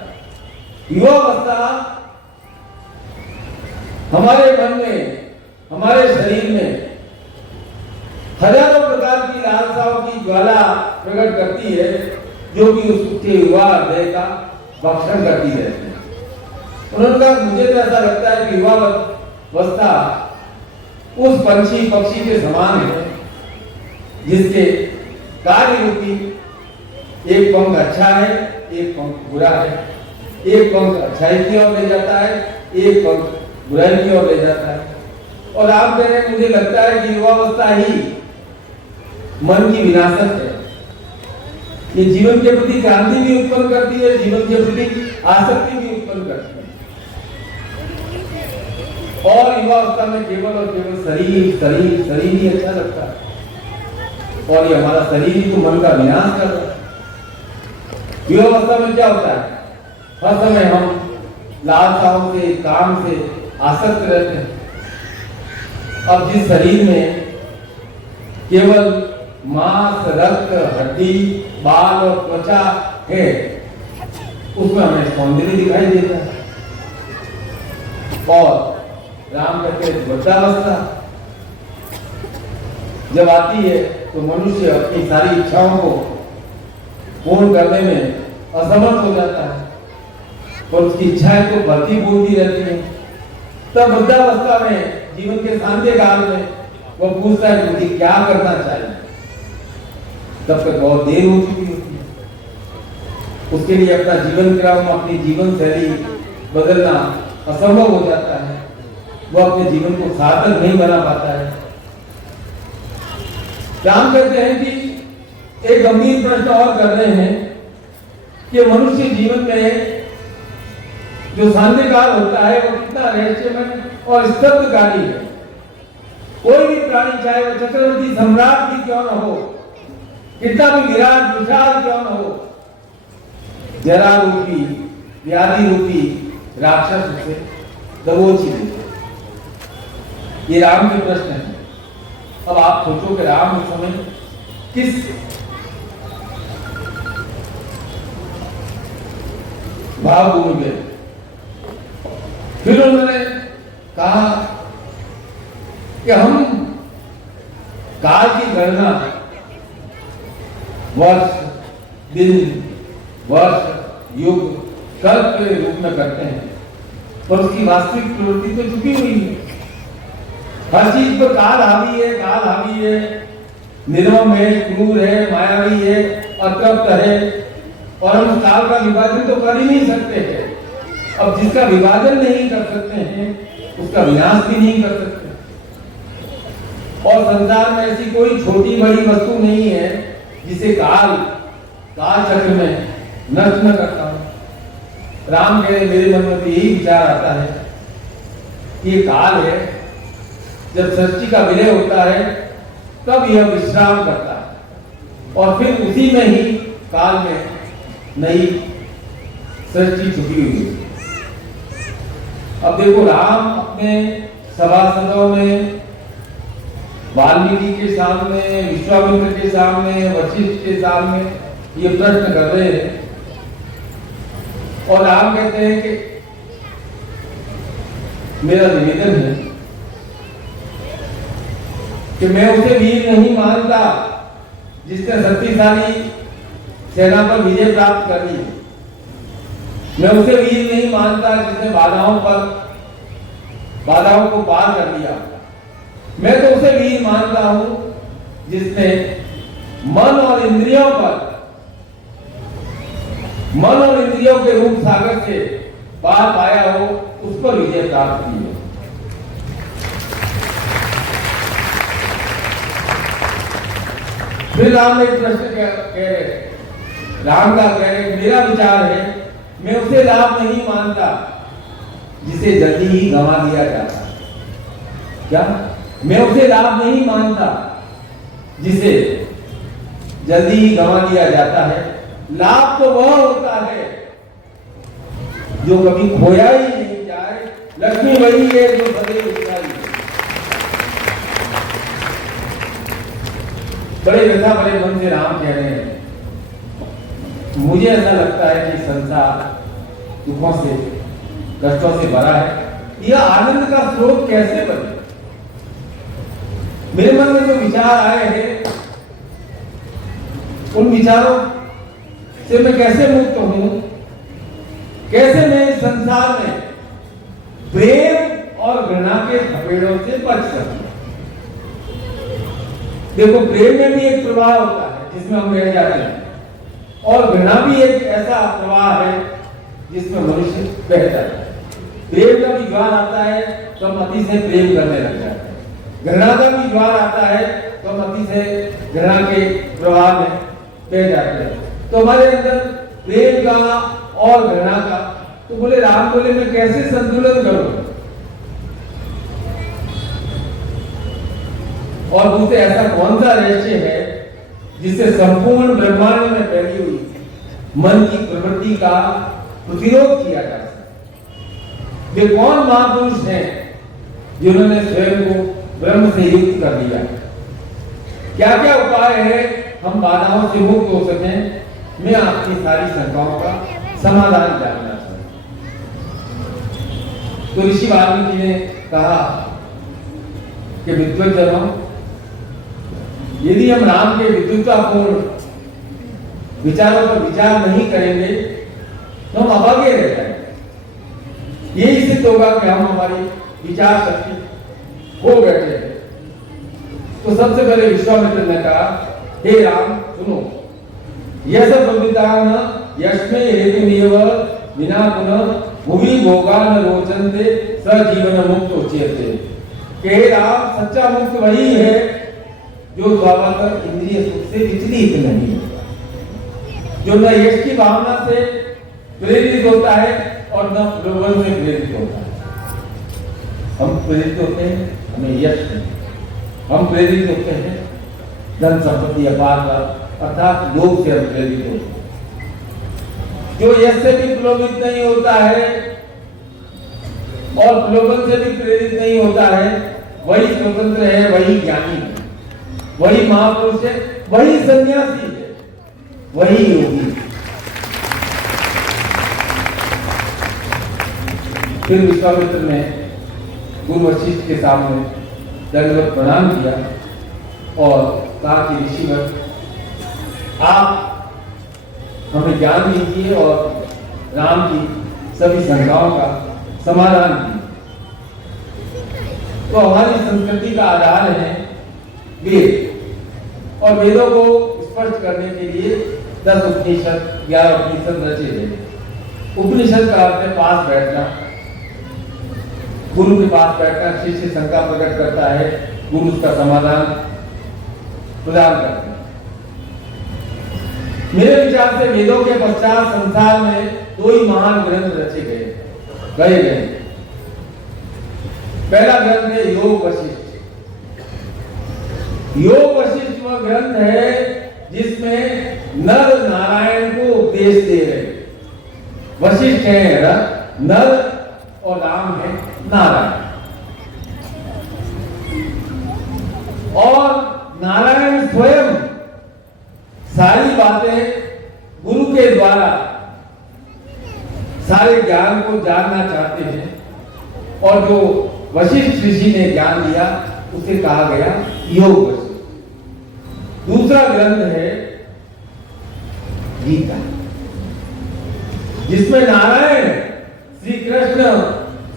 युवावस्था हमारे मन में, हमारे शरीर में हजारों प्रकार की लालसाओं की ज्वाला प्रकट करती है, जो कि उसके युवा हृदय का भक्षण करती रहती है। उन्होंने कहा मुझे तो ऐसा लगता है कि युवावस्था उस पंछी पक्षी के समान है जिसके कार्य रूपी एक पंख अच्छा है, एक पंख बुरा है, एक पंख अच्छाई की ओर ले जाता है, एक पंख बुराई की ओर ले जाता है। और आप कह रहे हैं मुझे लगता है कि युवावस्था ही मन की विनाशक है। ये जीवन के प्रति क्रांति भी उत्पन्न करती है, जीवन के प्रति आसक्ति भी उत्पन्न करती है। और युवावस्था में केवल और केवल शरीर शरीर शरीर ही अच्छा लगता है, और ये हमारा शरीर ही तो मन का विनाश कर रहा है। युवावस्था में क्या होता है, हर समय हम लालसाओं से, काम से आसक्त रहते हैं। अब जिस शरीर में केवल मांस, रक्त, हड्डी, बाल और त्वचा है, उसमें हमें सौंदर्य दिखाई देता है। और राम कहते हैं वृद्धावस्था जब आती है तो मनुष्य अपनी सारी इच्छाओं को पूर्ण करने में असमर्थ हो जाता है, और उसकी इच्छाएं तो बढ़ती फूलती रहती हैं। तब वृद्धावस्था में, जीवन के सांध्य काल में, वह पूछता है मुझे क्या करना चाहिए। तब तक बहुत देर हो चुकी होती है। उसके लिए अपना जीवन क्रम, अपनी जीवन शैली बदलना असंभव हो जाता है। वह अपने जीवन को सार्थक नहीं बना पाता है। राम कहते हैं कि एक गंभीर प्रश्न और कर रहे हैं कि मनुष्य जीवन में जो सांध्य काल होता है वो कितना रहस्यमय और स्तब्धकारी है। कोई भी प्राणी, चाहे वो चक्रवर्ती सम्राट भी क्यों न हो, कितना भी विराट विशाल क्यों न हो, जरा रूपी, व्याधि रूपी राक्षस उसे दबोच ही देते। ये राम के प्रश्न है। अब आप सोचो कि राम उस समय किस भावभूमि में। फिर उन्होंने कहा कि हम काल की गणना वर्ष, दिन, वर्ष, युग, कल्प के रूप में करते हैं, पर उसकी वास्तविक प्रवृत्ति तो चुकी हुई है। हर चीज पर काल हावी है, काल हावी है, निर्मम है, क्रूर है, मायावी है, अतृप्त है, और हम उस काल का विभाजन तो कर ही नहीं सकते हैं। अब जिसका विभाजन नहीं कर सकते हैं, उसका विनाश भी नहीं कर सकते। और संसार में ऐसी कोई छोटी बड़ी वस्तु नहीं है जिसे काल चक्र में नष्ट न करता हूं। राम कह रहे मेरे मन में तो यही विचार आता है कि ये काल है, जब सृष्टि का विलय होता है तब यह विश्राम करता है, और फिर उसी में ही काल में नई सृष्टि छुपी हुई है। अब देखो, राम अपने सभासदों में, वाल्मीकि के सामने, विश्वामित्र के सामने, वशिष्ठ के सामने ये प्रश्न कर रहे हैं, और राम कहते हैं कि मेरा निवेदन है कि मैं उसे वीर नहीं मानता जिसने शक्तिशाली सेना पर विजय प्राप्त कर ली। मैं उसे वीर नहीं मानता जिसने बाधाओं को पार कर लिया। मैं तो उसे वीर मानता हूं जिसने मन और इंद्रियों के रूप सागर से पार पाया हो, उस पर विजय प्राप्त की हो। फिर राम एक प्रश्न कह रहे, राम का कह रहे, मेरा विचार है, मैं उसे लाभ नहीं मानता जिसे जल्दी ही गंवा दिया जाता है। क्या? मैं उसे लाभ नहीं मानता जिसे जल्दी ही गंवा दिया जाता है। लाभ तो वह होता है जो कभी खोया ही नहीं जाए। लक्ष्मी वही है जो सदैव स्थायी है। बड़े व्यथा बड़े मन से राम कह रहे हैं, मुझे ऐसा लगता है कि संसार दुखों से, कष्टों से भरा है। यह आनंद का स्रोत कैसे बने? मेरे मन में जो विचार आए हैं, उन विचारों से मैं कैसे मुक्त हूं? कैसे मैं इस संसार में प्रेम और घृणा के थपेड़ों से बच सकूं? देखो, प्रेम में भी एक प्रवाह होता है जिसमें हम रह जाते हैं, और घृणा भी एक ऐसा प्रवाह है जिसमें मनुष्य बहता है। प्रेम का भी ज्वार आता है तो हम अति से प्रेम करने लग जाते हैं। घृणा का भी ज्वार आता है तो हम अति से घृणा के प्रवाह में बह जाते हैं। तो हमारे अंदर प्रेम का और घृणा का, तो बोले राम बोले मैं कैसे संतुलन करूं? और मुझसे ऐसा कौन सा रहस्य है जिससे संपूर्ण ब्रह्मांड में फैली हुई मन की प्रवृत्ति का प्रतिरोध किया जा सके? वे कौन महापुरुष हैं जिन्होंने स्वयं को ब्रह्म से युक्त कर दिया? क्या क्या उपाय है हम बाधाओं से मुक्त हो सकें? मैं आपकी सारी शंकाओं का समाधान जानना चाहूं। तो ऋषि वाल्मीकि ने कहा कि विद्वज्जनों, यदि हम राम के विद्वत्तापूर्ण विचारों पर विचार नहीं करेंगे तो हम अभागे रह जाएंगे। यही सिद्ध होगा कि हम हमारी विचार शक्ति खो बैठे हैं। तो सबसे पहले विश्वामित्र ने कहा, हे राम सुनो, यश प्रवृत्तान यस्मे हेतुमेव विना पुनः भुवि भोगान रोचन्ते स जीवन मुक्त उच्यते। कि हे राम, सच्चा मुक्त वही है जो स्वाभाविक इंद्रिय सुख से विचलित नहीं होता, जो न यश की भावना से प्रेरित होता है और न प्रलोभन से प्रेरित होता है। हम प्रेरित होते हैं, हमें यश नहीं। हम प्रेरित होते हैं धन संपत्ति अपार का, अर्थात लोभ से हम प्रेरित होते हैं। जो यश से भी प्रलोभित नहीं होता है और प्रलोभन से भी प्रेरित नहीं होता है, वही स्वतंत्र है, वही ज्ञानी है, वही महापुरुष है, वही सन्यासी है, वही योगी। फिर विश्वामित्र ने गुरु वशिष्ठ के सामने दंडवत प्रणाम किया और कहा कि ऋषिवर, आप हमें ज्ञान दीजिए और राम की सभी शंकाओं का समाधान कीजिए। तो हमारी संस्कृति का आधार है वेद, और वेदों को स्पष्ट करने के लिए 10 उपनिषद, 11 उपनिषद रचे गए। उपनिषद का अर्थ है पास बैठना, गुरु के पास बैठना। शिष्य शंका प्रकट करता है, गुरु उसका समाधान प्रदान करता है। मेरे विचार से वेदों के पश्चात संसार में 2 ही महान ग्रंथ रचे गए। पहला ग्रंथ है योग वशिष्ठ। योग वशिष्ठ वह ग्रंथ है जिसमें नर नारायण को उपदेश दे रहे। वशिष्ठ है नर और राम है नारायण। और नारायण स्वयं सारी बातें गुरु के द्वारा सारे ज्ञान को जानना चाहते हैं, और जो वशिष्ठ ऋषि ने ज्ञान दिया उसे कहा गया योग वशिष्ठ। दूसरा ग्रंथ है गीता, जिसमें नारायण श्री कृष्ण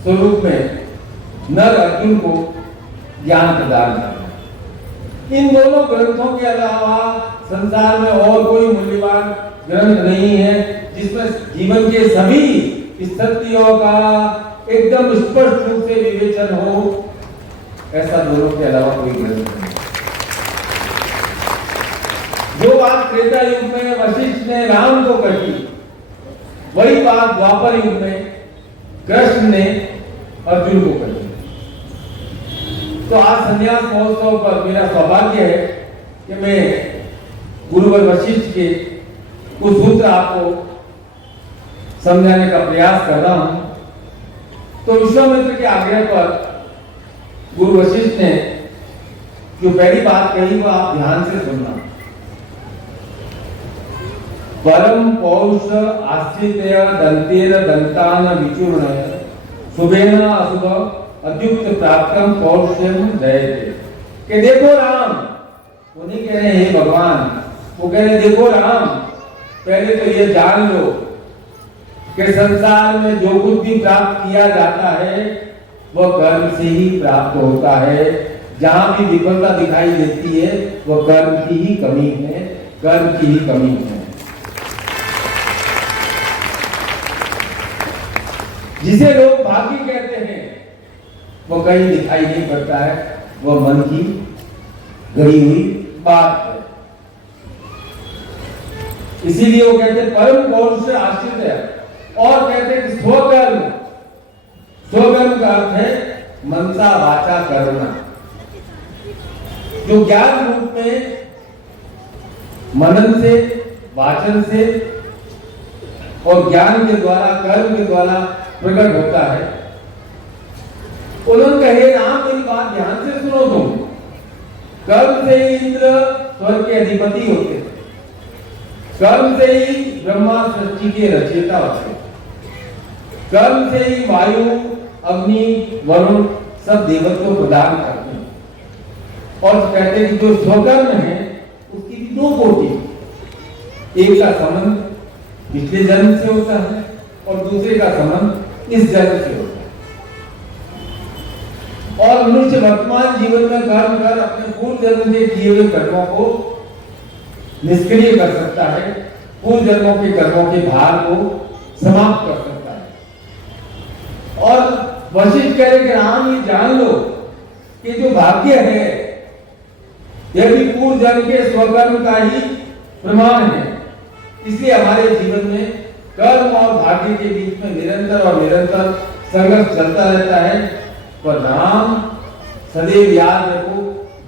स्वरूप में नर अर्जुन को ज्ञान प्रदान करना। इन दोनों ग्रंथों के अलावा संसार में और कोई मूल्यवान ग्रंथ नहीं है जिसमें जीवन के सभी स्थितियों का एकदम स्पष्ट रूप से विवेचन हो। ऐसा दोनों के अलावा कोई ग्रंथ नहीं। जो बात त्रेता युग में वशिष्ठ ने राम को कही, वही बात द्वापर युग में कृष्ण ने अर्जुन को कही। तो आज संन्यास महोत्सव पर मेरा सौभाग्य है कि मैं गुरुवर वशिष्ठ के कुछ सूत्र आपको समझाने का प्रयास कर रहा हूं। तो विश्वामित्र के आग्रह पर गुरु वशिष्ठ ने जो पहली बात कही वो आप ध्यान से सुनना। परम पौष आश्रित्य दंतेर दंतान विचूर्ण शुभेन अशुभ अद्युक्त प्राप्तम पौरुषम जयते। कि देखो राम, वो नहीं कह रहे हे भगवान, वो कह रहे देखो राम, पहले तो ये जान लो कि संसार में जो कुछ भी प्राप्त किया जाता है वह कर्म से ही प्राप्त होता है। जहां भी विफलता दिखाई देती है वह कर्म की ही कमी है, कर्म की ही कमी है। जिसे लोग भाग्य कहते हैं वो कहीं दिखाई नहीं पड़ता है, वह मन की गढ़ी हुई बात है। इसीलिए वो कहते हैं परम पौरुष आश्रित है। और कहते हैं कि स्वकर्म, स्वकर्म का अर्थ है मनसा वाचा करना। जो ज्ञान रूप में मनन से, वाचन से और ज्ञान के द्वारा, कर्म के द्वारा प्रकट होता है। उन्होंने कहे राम मेरी बात ध्यान से सुनो तुम। कर्म से ही इंद्र स्वर्ग के अधिपति होते हैं, कर्म से ही ब्रह्मा सृष्टि के रचयिता होते हैं, कर्म से ही वायु, अग्नि, वरुण सब देवत्व प्रदान करते हैं। और कहते हैं कि जो स्वकर्म है उसकी भी दो कोटि, एक का संबंध पिछले जन्म से होता है और दूसरे का संबंध इस जन्म से होता है। और मनुष्य वर्तमान जीवन में कर्म कर अपने पूर्व जन्म के किए हुए कर्मों को निष्क्रिय कर सकता है, पूर्व जन्मों के कर्मों के भार को समाप्त कर सकता है। और वशिष्ठ कह रहे कि राम ये जान लो कि जो भाग्य है यदि पूर्व जन्म के स्वकर्म का ही प्रमाण है। इसलिए हमारे जीवन में कर्म और भाग्य के बीच में निरंतर और निरंतर संघर्ष चलता रहता है। पर राम सदैव याद रखो,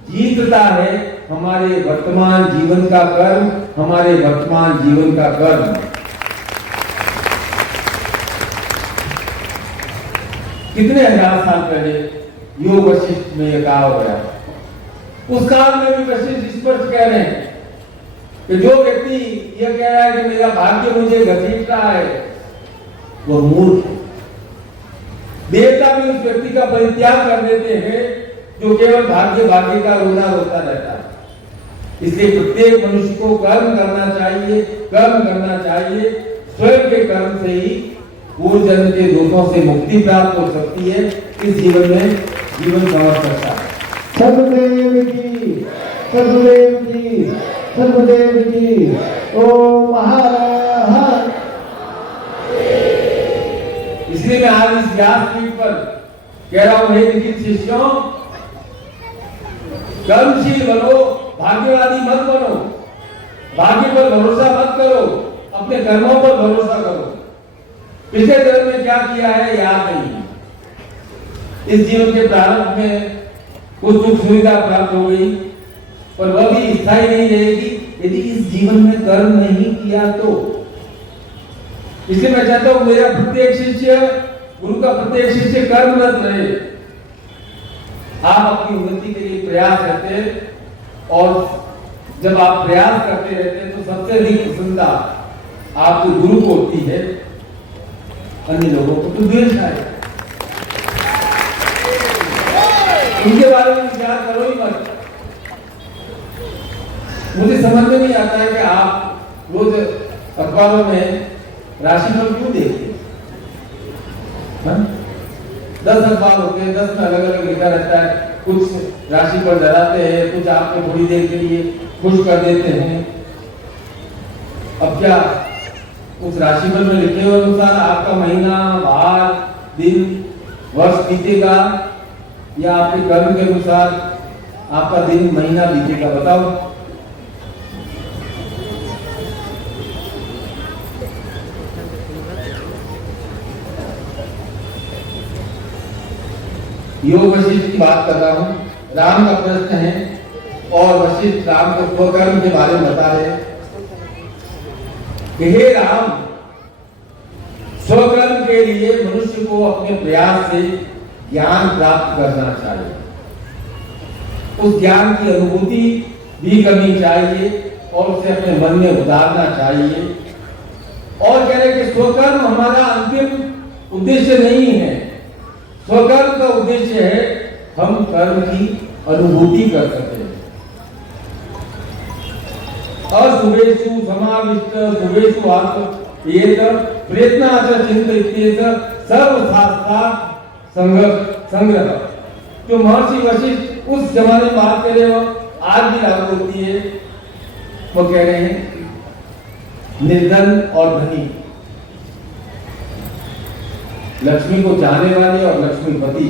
जीतता है हमारे वर्तमान जीवन का कर्म, हमारे वर्तमान जीवन का कर्म। कितने हजार साल पहले योग वशिष्ठ में यह कहा हो गया। उस काल में भी वशिष्ठ स्पष्ट कह रहे हैं कि जो व्यक्ति यह कह रहा है कि मेरा भाग्य मुझे घसीट रहा है वह मूर्ख है। देवता भी उस व्यक्ति का परित्याग कर देते हैं जो केवल भाग्य भाग्य का रोना रोता रहता है। इसलिए प्रत्येक मनुष्य को कर्म करना चाहिए, कर्म करना चाहिए। स्वयं के कर्म से ही पूर्व जन्म के दोषों से मुक्ति प्राप्त हो सकती है। इस जीवन में जीवन संवर सकता है। सदगुरुदेव की, सदगुरुदेव की, सदगुरुदेव की। ओम हर। इसलिए मैं आज इस व्यासपीठ पर कह रहा हूं, हे लिखित शिष्यों, कर्मशील बनो, भाग्यवादी मत बनो। भाग्य पर भरोसा मत करो, अपने कर्मों पर भरोसा करो। पिछले जन्म में क्या किया है याद नहीं। इस जीवन के प्रारंभ में कुछ सुख सुविधा प्राप्त हो गई, पर वह भी स्थायी नहीं रहेगी यदि इस जीवन में कर्म नहीं किया तो। इसलिए मैं चाहता हूं मेरा प्रत्येक शिष्य, गुरु का प्रत्येक शिष्य कर्मरत रहे। आप अपनी उन्नति के लिए प्रयास करते और जब आप प्रयास करते रहते हैं तो सबसे अधिक प्रसन्नता आपको गुरु को होती है, अन्य लोगों को तो द्वेष आएगा। उनके बारे में विचार करो ही मत। मुझे समझ में नहीं आता है कि आप रोज अखबारों में राशिफल क्यों देखते? 10 अखबार होते हैं, 10 में अलग अलग लिखा रहता है। कुछ राशि पर डराते हैं, कुछ आपको थोड़ी देर के लिए खुश कर देते हैं। अब क्या उस राशिफल में लिखे हुए अनुसार आपका महीना, वार, दिन, वर्ष बीतेगा या आपके कर्म के अनुसार आपका दिन, महीना बीतेगा? बताओ। योग वशिष्ठ की बात कर रहा हूं। राम का प्रश्न है और वशिष्ठ राम को स्वकर्म के बारे में बता रहे हैं कि हे राम, स्वकर्म के लिए मनुष्य को अपने प्रयास से ज्ञान प्राप्त करना चाहिए। उस ज्ञान की अनुभूति भी करनी चाहिए और उसे अपने मन में उतारना चाहिए। और कह रहे कि स्वकर्म हमारा अंतिम उद्देश्य नहीं है। स्वकर्म का उद्देश्य है हम कर्म की अनुभूति कर सकें। असुवेशु समाविष्ट सुवेशु आत्म ये प्रयत्नाच चिंतित सर्वशास्त्र संग्रह। जो महर्षि वशिष्ठ उस जमाने में बात कर रहे हो आज भी लागू होती है। वो कह रहे हैं निर्धन और धनी, लक्ष्मी को चाहने वाले और लक्ष्मीपति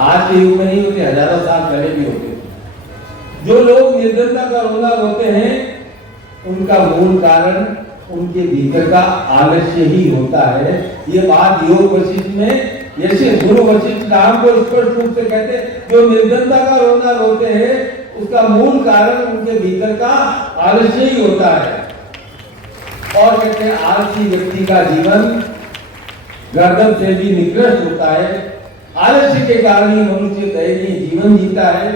आज के युग में नहीं होते, हजारों साल पहले भी होते। जो लोग निर्धनता का रोना रोते हैं उनका मूल कारण उनके भीतर का आलस्य ही होता है। ये बात योग वशिष्ठ में यशे गुरु वशिष्ठ राम को स्पष्ट रूप से कहते, जो निर्धनता का रोना रोते हैं उसका मूल कारण उनके भीतर का आलस्य ही होता है। और कहते हैं आलसी व्यक्ति का जीवन गर्दन से भी निकृष्ट होता है। आलस्य के कारण ही मनुष्य दैनीय जीवन जीता है।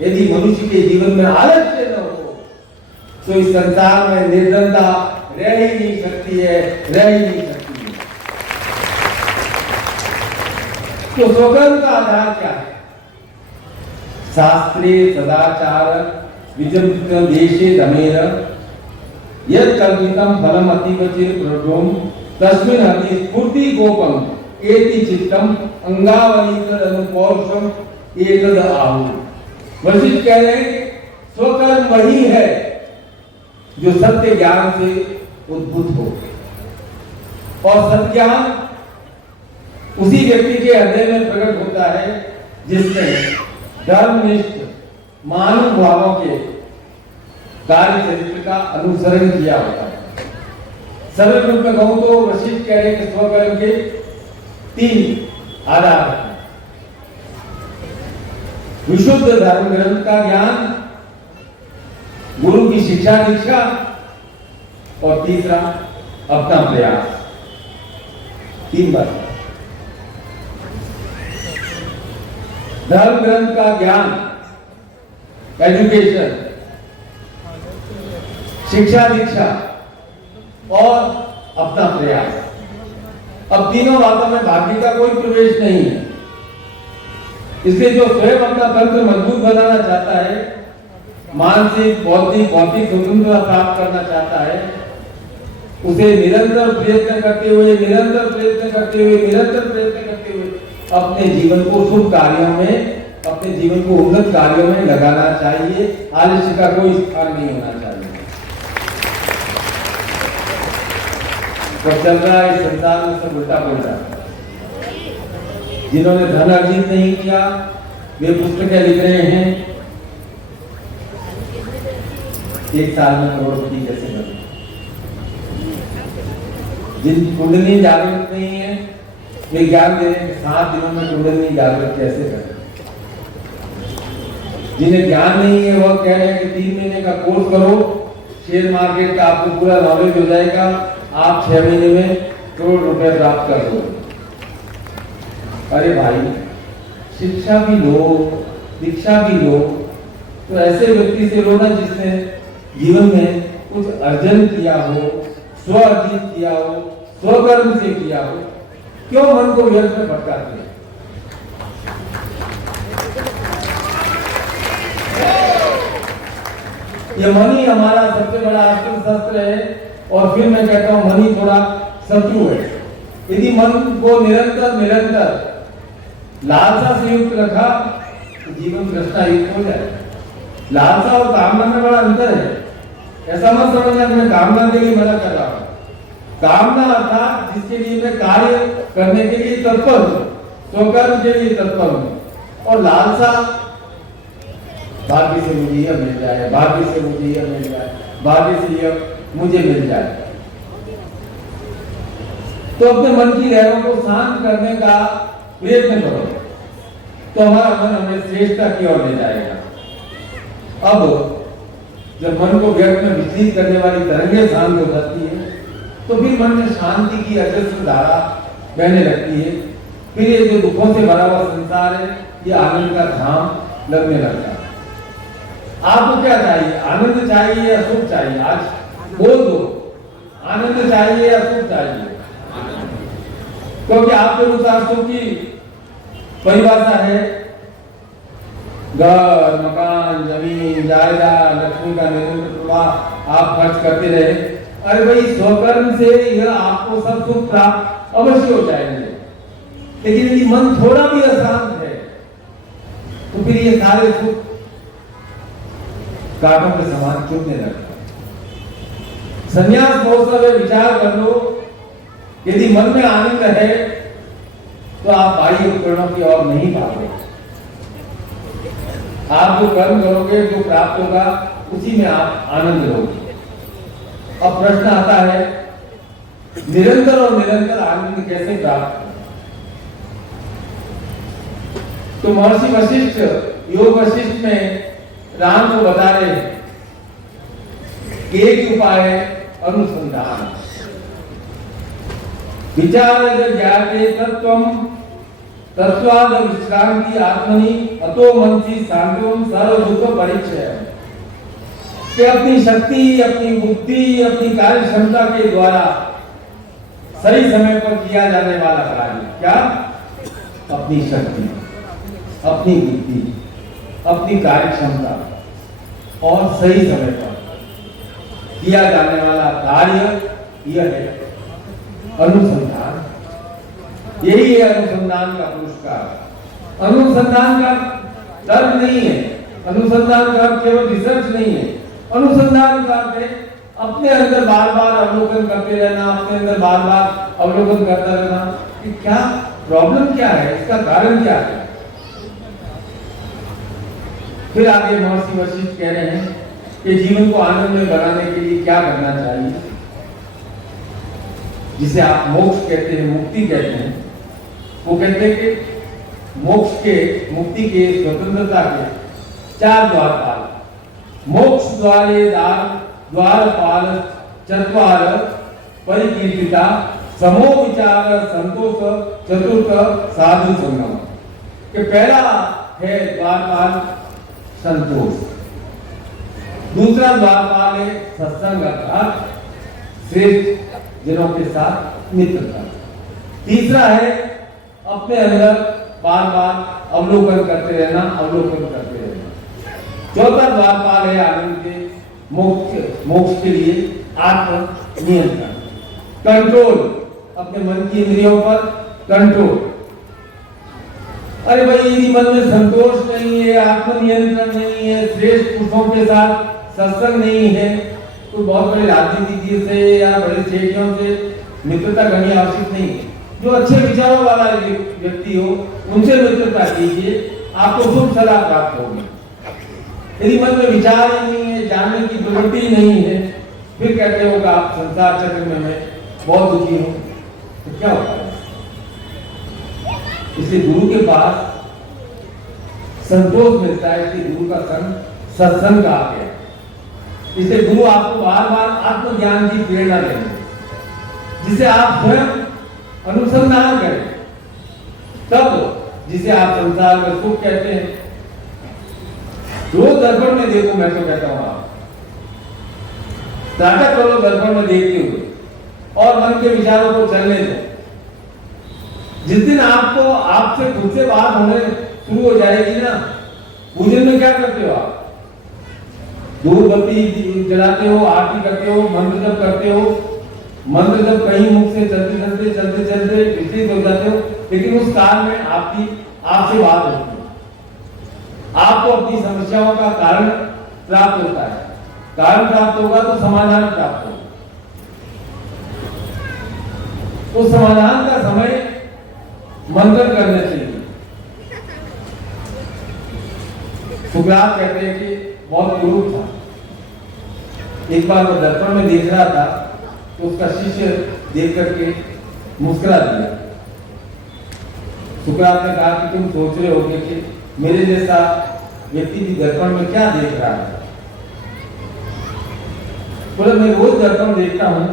यदि मनुष्य के जीवन में आलस्य न हो तो इस संसार में निर्धनता रह ही नहीं सकती है, रह ही नहीं सकती है। तो स्वकर्म का आधार क्या है? शास्त्रे सदाचार विचित्र देशे दमेर यद कल्पितम फलम अतीवचिर प्रभुम तस्मिन् हरि स्फूर्ति गोपम एति चित्तम अंगावलीतर अनुपौरुषम एतद आहु। वशिष्ठ कह रहे हैं स्वकर्म वही है जो सत्य ज्ञान से उद्भूत हो, और सत्य ज्ञान उसी व्यक्ति के हृदय में प्रकट होता है जिसने धर्मनिष्ठ महानुभावों के कार्य चरित्र का अनुसरण किया होता है। सरल रूप में कहूं तो वशिष्ठ कह रहे हैं कि स्वकर्म के 3 आधार हैं। विशुद्ध धर्म ग्रंथ का ज्ञान, गुरु की शिक्षा दीक्षा, और तीसरा अपना प्रयास। 3 बात। धर्म ग्रंथ का ज्ञान, एजुकेशन, शिक्षा दीक्षा और अपना प्रयास। अब तीनों बातों में भाग्य का कोई प्रवेश नहीं है। इसलिए जो स्वयं अपना तंत्र मजबूत बनाना चाहता है, मानसिक बौद्धिक भौतिक स्वतंत्रता प्राप्त करना चाहता है, उसे निरंतर प्रयत्न करते हुए अपने जीवन को शुभ कार्यों में, अपने जीवन को उन्नत कार्यों में लगाना चाहिए। आलस्य का कोई स्थान नहीं होना चाहिए। चल रहा है इस संसार में सब उल्टा पुल्टा। जिन्होंने धन अर्जित नहीं किया वे पुस्तकें लिख रहे हैं 1 साल में करोड़पति कैसे बने। जिन कुंडली जागृत नहीं है वे ज्ञान दे रहे हैं 7 दिनों में कुंडली जागृत कैसे करें। जिन्हें ज्ञान नहीं है वह कह रहे हैं कि 3 महीने का कोर्स करो, शेयर मार्केट का आपको पूरा नॉलेज हो जाएगा, आप 6 महीने में करोड़ रुपए प्राप्त कर दो। अरे भाई, शिक्षा भी लो, दीक्षा भी लो, तो ऐसे व्यक्ति से लो ना जिसने जीवन में कुछ अर्जन किया हो, स्व अर्जित किया हो, स्वकर्म से किया हो। क्यों मन को व्यर्थ में भटकाते हैं? ये मन ही हमारा सबसे बड़ा अस्त्र शस्त्र है। और फिर मैं कहता हूं मन ही थोड़ा शत्रु है। यदि मन को निरंतर लालसा से युक्त रखा तो जीवन तृष्णा युक्त हो जाए। लालसा और कामना में बड़ा अंतर है। ऐसा मत समझना कि मैं कामना के लिए मना कर रहा हूं। कामना अर्थात जिसके लिए मैं कार्य करने के लिए तत्पर हूं, स्वकर्म के लिए तत्पर हूं। और लालसा भाग्य से मुझे यह मिल जाए, भाग्य से मुझे यह मिल जाए, भाग्य से यह मुझे मिल जाए। तो अपने मन की लहरों को शांत करने का प्रयत्न करो तो हमारा मन हमें श्रेष्ठता की ओर ले जाएगा। अब जब मन को व्यर्थ में विचलित करने वाली तरंगें शांत हो जाती है तो फिर मन में शांति की अजस्र धारा बहने लगती है। फिर ये जो दुखों से भरा हुआ संसार है ये आनंद का धाम लगने लगता है। आपको क्या चाहिए? आनंद चाहिए या सुख चाहिए? आज बोल दो, आनंद चाहिए या सुख चाहिए? क्योंकि आपके अनुसार सुख की परिभाषा है घर, मकान, जमीन, जायदाद, लक्ष्मी का निरंतर प्रवाह आप खर्च करते रहे। अरे भाई, स्वकर्म से यह आपको सब सुख प्राप्त अवश्य हो जाएंगे। लेकिन यदि मन थोड़ा भी अशांत है तो फिर ये सारे सुख कांटों के समान चुभने लगता है। संन्यास महोत्सव में विचार कर लो, यदि मन में आनंद है तो आप बाह्य उपकरणों की ओर नहीं भागोगे। आप जो कर्म करोगे, जो प्राप्त होगा, उसी में आप आनंद लोगे। अब प्रश्न आता है निरंतर और निरंतर आनंद कैसे प्राप्त करें? तो महर्षि वशिष्ठ योग वशिष्ठ में राम को बता रहे हैं कि एक उपाय है अनुसंधान। विचार ज्ञाते तत्वम तत्वाद विश्रांति आत्मनि अतो मनसी शांतिम सर्व दुख परिचय। कि अपनी शक्ति, अपनी बुद्धि, अपनी कार्य क्षमता के द्वारा सही समय पर किया जाने वाला कार्य क्या? अपनी शक्ति, अपनी बुद्धि, अपनी कार्य क्षमता और सही समय पर किया जाने वाला कार्य यह है अनुसंधान। यही है अनुसंधान का पुरस्कार। अनुसंधान का तर्क नहीं है, अनुसंधान का केवल रिसर्च नहीं है। अनुसंधान का अर्थ है अपने अंदर बार बार अवलोकन करते रहना, अपने अंदर बार बार अवलोकन करता रहना कि क्या प्रॉब्लम क्या है, इसका कारण क्या है। फिर आगे महर्षि वशिष्ठ कह रहे हैं कि जीवन को आनंद में बनाने के लिए क्या करना चाहिए, जिसे आप मोक्ष कहते हैं, मुक्ति कहते हैं। वो कहते हैं कि मोक्ष के, मुक्ति के, स्वतंत्रता के 4 द्वारपाल। मोक्ष द्वारे द्वारपाल चत्वार परिकीर्तिता समो विचार संतोष चतुर्थ साधु संगम। कि पहला है द्वारपाल संतोष, दूसरा द्वारपाल है सत्संग अर्थात श्रेष्ठ जनों के साथ मित्रता, तीसरा है अपने अंदर बार बार अवलोकन करते रहना, अवलोकन करते रहना, चौथा द्वारपाल है आनंद के मोक्ष के लिए आत्म नियंत्रण, कंट्रोल, अपने मन की इंद्रियों पर कंट्रोल। अरे भाई, यदि मन में संतोष नहीं है, आत्म नियंत्रण नहीं है, श्रेष्ठ पुरुषों के साथ सत्संग नहीं है, तो बहुत बड़े राजनीतिज्ञ से या बड़े सेठियों से मित्रता करनी आवश्यक नहीं है। जो अच्छे विचारों वाला व्यक्ति हो उनसे मित्रता कीजिए, आपको शुभ सलाह प्राप्त होगी। यदि मन में विचार ही नहीं है, जानने की प्रवृत्ति नहीं है, फिर कहते हो कि आप संसार चक्र में मैं बहुत दुखी हूं, तो क्या होता है? इसलिए गुरु के पास संतोष मिलता है, इसलिए गुरु का संग सत्संग का आ गया। इसलिए गुरु आपको बार बार आत्मज्ञान की प्रेरणा देंगे, जिसे आप स्वयं अनुसंधान करें, तब जिसे आप संसार में सुख कहते हैं। रोज दर्पण में देखो, मैं तो कहता हूं आप नाटक करो दर्पण में देखते हुए और मन के विचारों को चलने दो। जिस दिन आपको आपसे खुद से बात होने शुरू हो जाएगी ना, उस दिन में क्या करते हो आप? धूप बत्ती जलाते हो, आरती करते हो, मंत्र जप करते हो, मंत्र जब कहीं मुख से चलते विचलित हो जाते हो, लेकिन उस काल में आपसे बात होती है, आपको अपनी समस्याओं का कारण प्राप्त होता है। कारण प्राप्त होगा तो समाधान प्राप्त होगा। तो समाधान का समय मंथन करने चाहिए। सुकरात कहते हैं कि बहुत कुरूप था। एक बार वो दर्पण में देख रहा था तो उसका शिष्य देख करके मुस्कुरा दिया। सुकरात ने कहा कि तुम सोच रहे होगे कि मेरे जैसा व्यक्ति भी दर्पण में क्या देख रहा है। बोले मैं रोज दर्पण देखता हूं,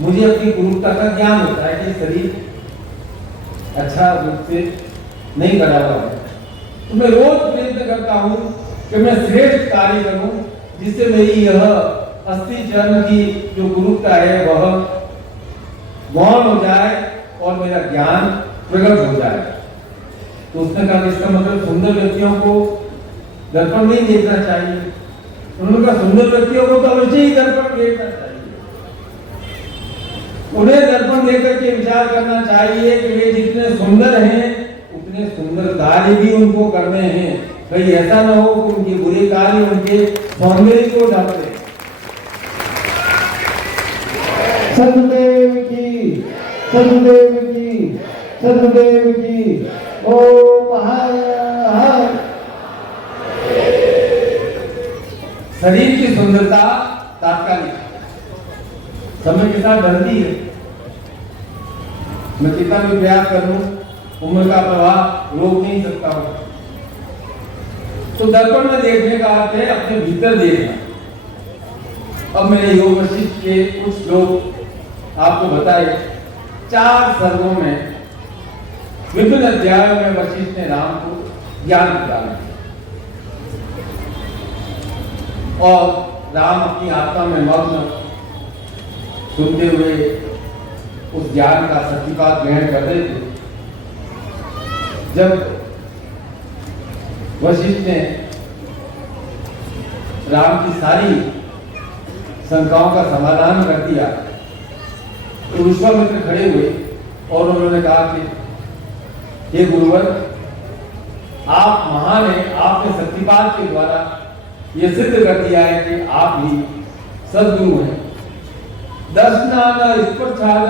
मुझे अपनी कुरूपता का ज्ञान होता है कि शरीर अच्छा रूप से नहीं बना हुआ है, तो मैं रोज प्रयत्न करता हूं कि मैं श्रेष्ठ कार्य करूं जिससे मेरी यह अस्थि जन्म की जो कुरूपता है वह गौण हो जाए और मेरा ज्ञान प्रकट हो जाए। तो उसने कहा इसका मतलब सुंदर व्यक्तियों को दर्पण नहीं देखना चाहिए। उन्होंने कहा सुंदर व्यक्तियों को तो अवश्य ही दर्पण देखना चाहिए। उन्हें दर्पण देकर के विचार करना चाहिए कि वे जितने सुंदर हैं उतने सुंदर कार्य भी उनको करने हैं। कहीं ऐसा ना हो कि उनके बुरे कार्य उनके सौंदर्य को ढक दे। सदगुरुदेव की, सदगुरुदेव की, सदगुरुदेव की। ओम हर हर। शरीर की सुंदरता तात्कालिक समय के साथ बढ़ती है। मैं कितना भी प्रयास करूं, उम्र का प्रवाह रोक नहीं सकता हूं। तो दर्पण में देखने का अर्थ है अपने भीतर देखना। अब मैंने योग वशिष्ठ के कुछ लोग आपको बताए। 4 सर्गों में विभिन्न अध्यायों में वशिष्ठ ने राम को ज्ञान प्रदान किया और राम अपनी आत्मा में मग्न सुनते हुए उस ज्ञान का सत्य ग्रहण कर रहे थे। जब वशिष्ठ ने राम की सारी शंकाओं का समाधान कर दिया तो विश्वामित्र खड़े हुए और उन्होंने कहा कि हे गुरुवर, आप महान हैं। आपने सत्यपाद के द्वारा यह सिद्ध कर दिया है कि आप ही सद्गुरु हैं। दर्शनान स्पर्शाद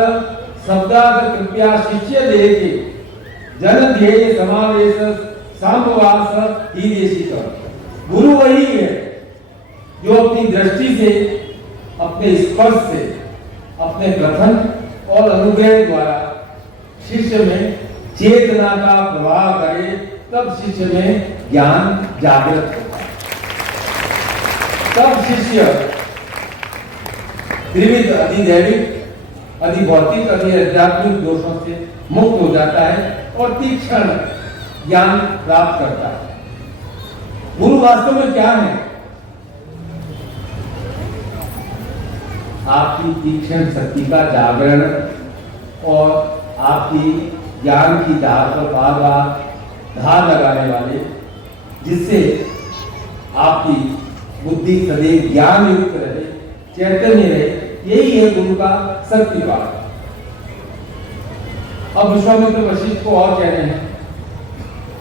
शब्दाद कृपया शिष्य देखे जन ध्येय समावेश सांभवास ही देशी कर। गुरु वही है जो अपनी दृष्टि से, अपने स्पर्श से, अपने कथन और अनुग्रह द्वारा शिष्य में चेतना का प्रवाह करे, तब शिष्य में ज्ञान जागृत होता है। तब शिष्य त्रिविध अधिदैविक, अधिभौतिक, अधिआध्यात्मिक दोषों से मुक्त हो जाता है और तीक्ष्ण ज्ञान प्राप्त करता है। गुरु वास्तव में क्या है? आपकी तीक्ष्ण शक्ति का जागरण और आपकी ज्ञान की धार पर बार बार धार लगाने वाले, जिससे आपकी बुद्धि सदैव ज्ञान युक्त रहे, चैतन्य रहे, यही है गुरु का शक्तिपात। अब विश्वामित्र वशिष्ठ को और कह रहे हैं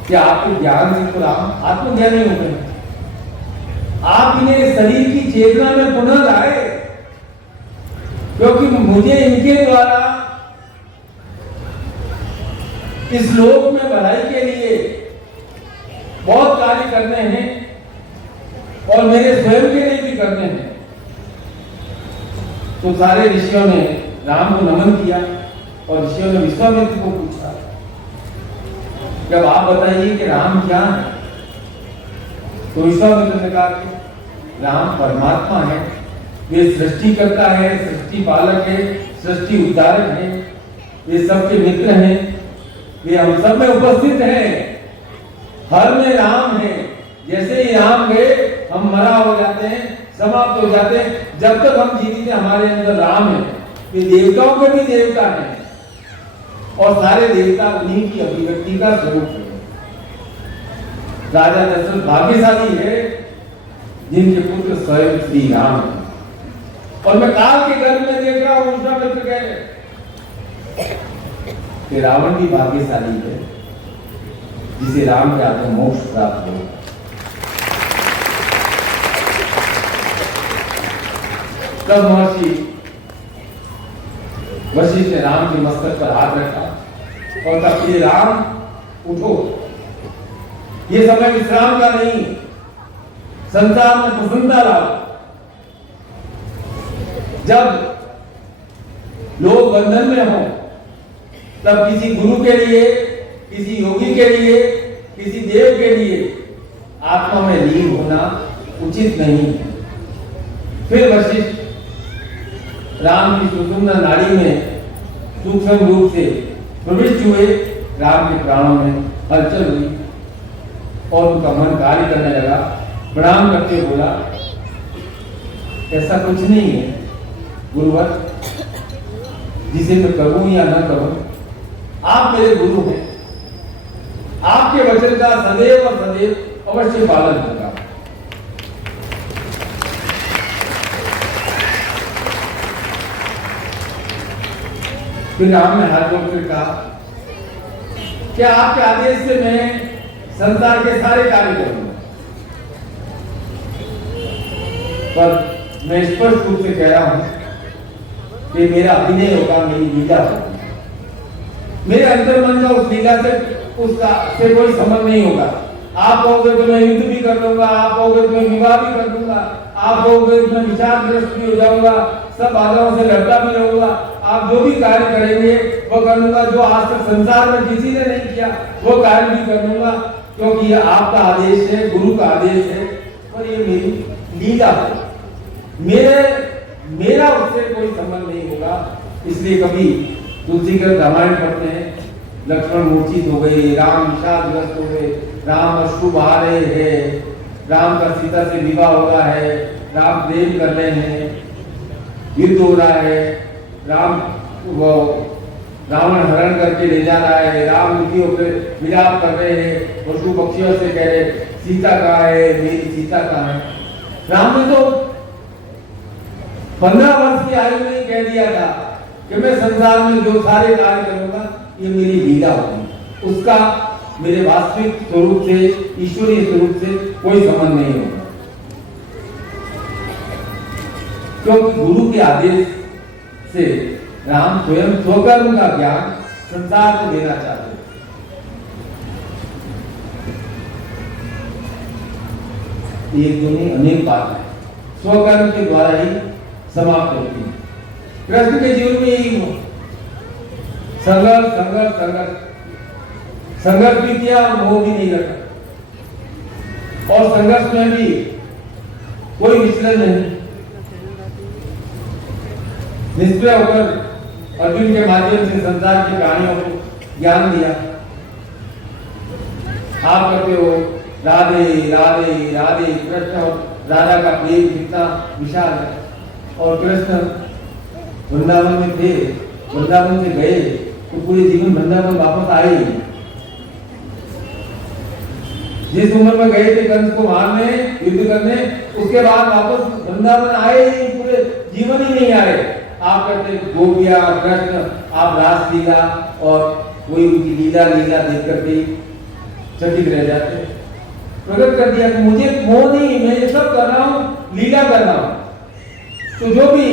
कि आपके ज्ञान से तो राम आत्मज्ञानी हो गए। आप इन्हें शरीर की चेतना में पुनः लाए, क्योंकि मुझे इनके द्वारा इस लोक में भलाई के लिए बहुत कार्य करने हैं और मेरे स्वयं के लिए भी करने हैं। तो सारे ऋषियों ने राम को नमन किया और ऋषियों ने विश्वामित्र को पूछा, जब आप बताइए कि राम क्या है? तो विश्वामित्र ने कहा कि राम परमात्मा है, वे सृष्टि करता है, सृष्टि पालक है, सृष्टि उद्धारक है, वे सबके मित्र हैं, वे हम सब में उपस्थित हैं। हर में राम है। जैसे ही राम गए हम मरा हो जाते हैं, समाप्त हो जाते हैं। जब तक हम जीवित हैं हमारे अंदर राम है। वे देवताओं के भी देवता हैं और सारे देवता उन्हीं की अभिव्यक्ति का स्वरूप है। राजा दशरथ भाग्यशाली है जिनके पुत्र स्वयं श्री राम हैं। और मैं काल के गर्भ में देख रहा हूं विश्वामित्र कह रहे कि रावण भी भाग्यशाली है जिसे राम के हाथों मोक्ष प्राप्त हो। तब महर्षि वशिष्ठ ने राम के मस्तक पर हाथ रखा और कहा कि राम उठो, ये समय विश्राम का नहीं, संसार में प्रसन्नता लाओ। जब लोग बंधन में हों तब किसी गुरु के लिए, किसी योगी के लिए, किसी देव के लिए आत्मा में लीन होना उचित नहीं है। फिर वशिष्ठ राम की सुषुम्ना नाड़ी में सूक्ष्म रूप से प्रविष्ट हुए, राम के प्राणों में हलचल हुई और उनका मन कार्य करने लगा। प्रणाम करके बोला, ऐसा कुछ नहीं है गुरुवर, जिसे मैं करूं या न करूं, आप मेरे गुरु हैं, आपके वचन का सदैव और सदैव अवश्य पालन होगा। फिर राम ने हाथ जोड़कर कहा, क्या आपके आदेश से मैं संसार के सारे कार्य करूंगा, पर मैं स्पष्ट रूप से कह रहा हूं कि मेरा अभिनय होगा, मेरी लीला होगी। मेरे अंतर मन का उस लीला से कोई संबंध नहीं होगा। आप कहोगे तो मैं युद्ध भी कर लूंगा, आप कहोगे तो मैं विवाह भी कर दूंगा, आप कहोगे तो मैं विचारग्रस्त भी हो जाऊंगा, सब बाधाओं से लड़ता भी रहूंगा। आप जो भी कार्य करेंगे वो कर लूंगा, जो आज तक संसार में किसी ने नहीं किया वो कार्य भी कर लूंगा, क्योंकि ये आपका आदेश है, गुरु का आदेश है, और ये मेरी लीला है। मेरा उससे कोई संबंध नहीं होगा। इसलिए कभी तुलसीकृत रामायण पढ़ते हैं, लक्ष्मण मूर्छित हो गए, राम विषादग्रस्त हो गए, राम अश्रु बहा रहे हैं, राम का सीता से विवाह हो रहा है, राम प्रेम कर रहे हैं, युद्ध हो रहा है, राम वो रावण हरण करके ले जा रहा है, राम दुखियों पे विलाप कर रहे हैं, पशु पक्षियों से कह रहे सीता कहाँ है, मेरी सीता कहाँ है। राम ने तो 15 वर्ष की आयु में कह दिया था कि मैं संसार में जो सारे कार्य करूंगा ये मेरी लीला होगी, उसका मेरे वास्तविक स्वरूप से, ईश्वरीय स्वरूप से कोई संबंध नहीं होगा। क्योंकि गुरु के आदेश से राम स्वयं स्वकर्म का ज्ञान संसार को देना चाहते हैं। एक दो नहीं, अनेक बात है स्वकर्म के द्वारा ही समाप्त होती है। कृष्ण के जीवन में यही हुआ, संघर्ष संघर्ष संघर्ष संघर्ष भी किया और मोह भी नहीं रखा, और संघर्ष में भी कोई विचलन नहीं, निष्क्रिय होकर अर्जुन के माध्यम से संसार की कहानियों को ज्ञान दिया। आप कहते हो राधे राधे राधे, कृष्ण और राधा का प्रेम कितना विशाल है, और कृष्ण वृंदावन में थे, वृंदावन से गए तो पूरे जीवन वृंदावन वापस आए। जिस उम्र में गए थे कंस को मारने, युद्ध करने, उसके बाद वापस वृंदावन आए ही, पूरे जीवन ही नहीं आए। आप कहते गोपिया कृष्ण, आप रासलीला और कोई उनकी लीला देख करके चकित रह जाते। प्रकट कर दिया कि मुझे मोह नहीं, मैं ये सब कर रहा हूं, लीला कर रहा हूं। तो जो भी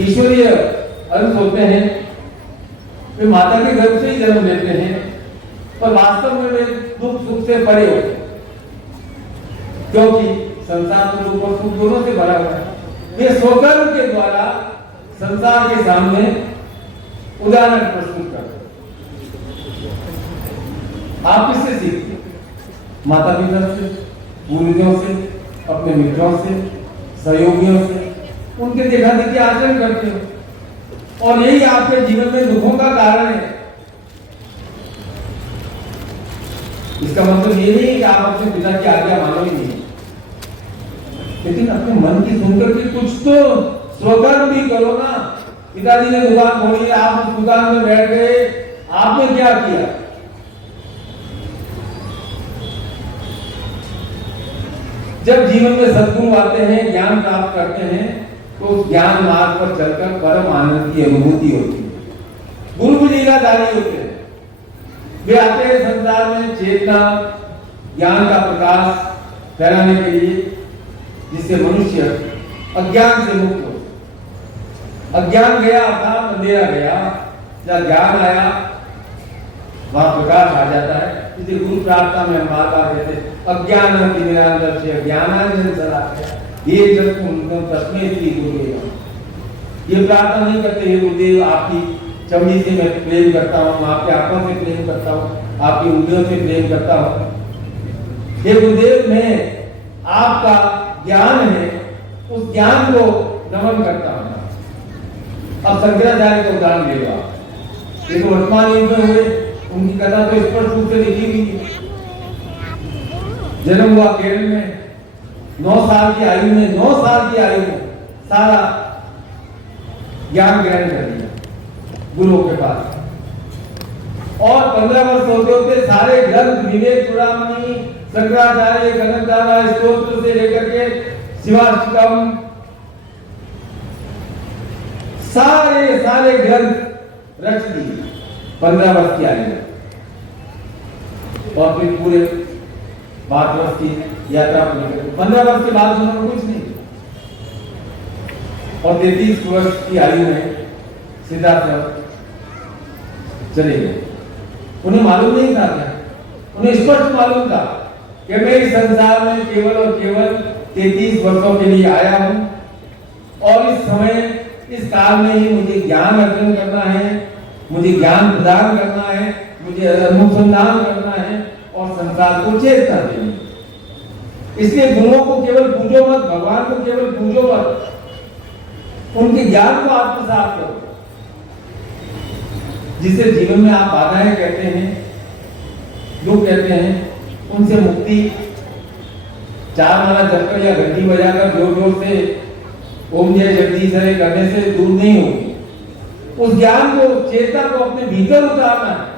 ईश्वरीय अंश होते हैं वे माता के गर्भ से ही जन्म लेते हैं, पर वास्तव में वे दुख सुख से परे होते हैं, क्योंकि संसार में दुख और सुख दोनों से भरा हुआ है। वे स्वकर्म के द्वारा संसार के सामने उदाहरण प्रस्तुत करते। आप किससे सीखते? माता पिता से, पूर्वजों से, अपने मित्रों से, सहयोगियों से, उनके देखा देखी आचरण करते हो, और यही आपके जीवन में दुखों का कारण है। इसका मतलब ये नहीं कि आप अपने पिता की आज्ञा मानो ही नहीं, लेकिन अपने मन की सुनकर के कुछ तो स्वकर्म भी करो ना। पिताजी ने दुकान खोली, आप उस दुकान में बैठ गए, आपने क्या किया? जब जीवन में सद्गुरु आते हैं, ज्ञान प्राप्त करते हैं, तो उस ज्ञान मार्ग पर चलकर परम आनंद की अनुभूति होती है। गुरु भी लीलाधारी होते हैं। वे आते हैं संसार में चेतना, ज्ञान का प्रकाश फैलाने के लिए, जिससे मनुष्य अज्ञान से मुक्त हो। अज्ञान गया था, अंधेरा गया, जब ज्ञान आया वहां प्रकाश आ जाता है। इसलिए गुरु प्रार्थना में हम बार बार कहते हैं अज्ञान तिमिरांधस्य ज्ञानांजन शलाकया ये चक्षुरुन्मिलितं तस्मै श्री गुरुवे नमः। ये प्रार्थना नहीं करते हे गुरुदेव आपकी चमड़ी से मैं प्रेम करता हूँ, आपके आंखों से प्रेम करता हूँ, आपकी उंगलियों से प्रेम करता हूँ। हे गुरुदेव मैं आपका ज्ञान है, उस ज्ञान को नमन करता हूँ। अब शंकराचार्य को उदाहरण ले लो आप। ये तो वर्तमान युग में हुए, उनकी कथा तो स्पष्ट रूप से लिखी हुई है। जन्म हुआ केरल में, 9 साल की आयु में, 9 साल की आयु में सारा ज्ञान ग्रहण कर लिया गुरुओं के पास। और 15 वर्ष होते होते सारे ग्रंथ विवेक चूड़ामणि, शंकराचार्य, कनकदारा स्तोत्र से लेकर के शिवाष्टकम, सारे ग्रंथ रच दिए 15 वर्ष की आयु में। और फिर पूरे 5 वर्ष की यात्रा पूरी कर 15 वर्ष के बाद उन्होंने कुछ नहीं। और 33 वर्ष की आयु में सिद्धार्थ चले गए। उन्हें मालूम नहीं था क्या? उन्हें स्पष्ट मालूम था कि मैं इस संसार में केवल और केवल 33 वर्षों के लिए आया हूं, और इस समय इस काल में ही मुझे ज्ञान अर्जन करना है, मुझे ज्ञान प्रदान करना है, मुझे अनुसंधान करना है और संसार को चेतना देनी है। इसलिए गुरुओं को केवल पूजो मत, भगवान को केवल पूजो मत, उनके ज्ञान को आत्मसात करो, जिसे जीवन में आप बाधाएं कहते हैं, दुख कहते हैं, उनसे मुक्ति 4 माला जपकर या घंटी बजाकर जोर जोर से ओम जय जगदीश हरे करने से दूर नहीं होगी। उस ज्ञान को, चेतना को अपने भीतर उतारना है,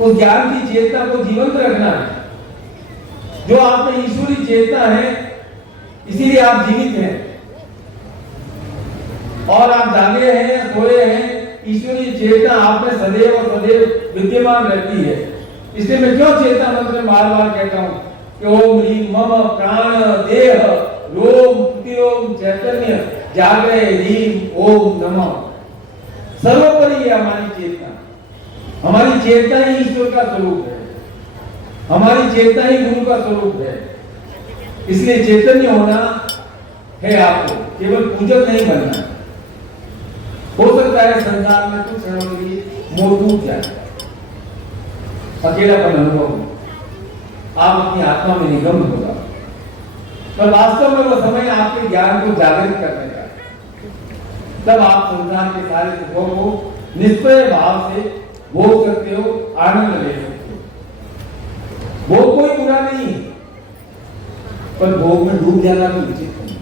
उस ज्ञान की चेतना को जीवंत रखना है। जो आप में ईश्वरी चेतना है, इसीलिए आप जीवित हैं और आप जागे हैं, सोए हैं। ईश्वरी चेतना आप में सदैव और सदैव विद्यमान रहती है। इसलिए मैं क्यों चेतना मंत्र में बार बार कहता हूं कि ओम ह्रीम मम प्राण देह रोम प्रतिरोम चैतन्य जागरे ह्रीम ओम नमः। सर्वोपरि है हमारी चेतना। हमारी चेतना ही ईश्वर का स्वरूप है, हमारी चेतना ही गुरु का स्वरूप है। इसलिए चैतन्य होना है, आपको केवल पूजक नहीं बनना है। हो सकता है संसार में कुछ क्षणों के लिए मोह टूट जाए, अकेलापन अनुभव हो, आप अपनी आत्मा में निगम होगा, पर वास्तव में वो समय आपके ज्ञान को जागृत करने का, तब आप संसार के सारे सुखों को निष्प्रय भाव से भोग सकते हो, आनंद ले सकते हो। भोग कोई बुरा नहीं, पर भोग में डूब जाना तो उचित नहीं।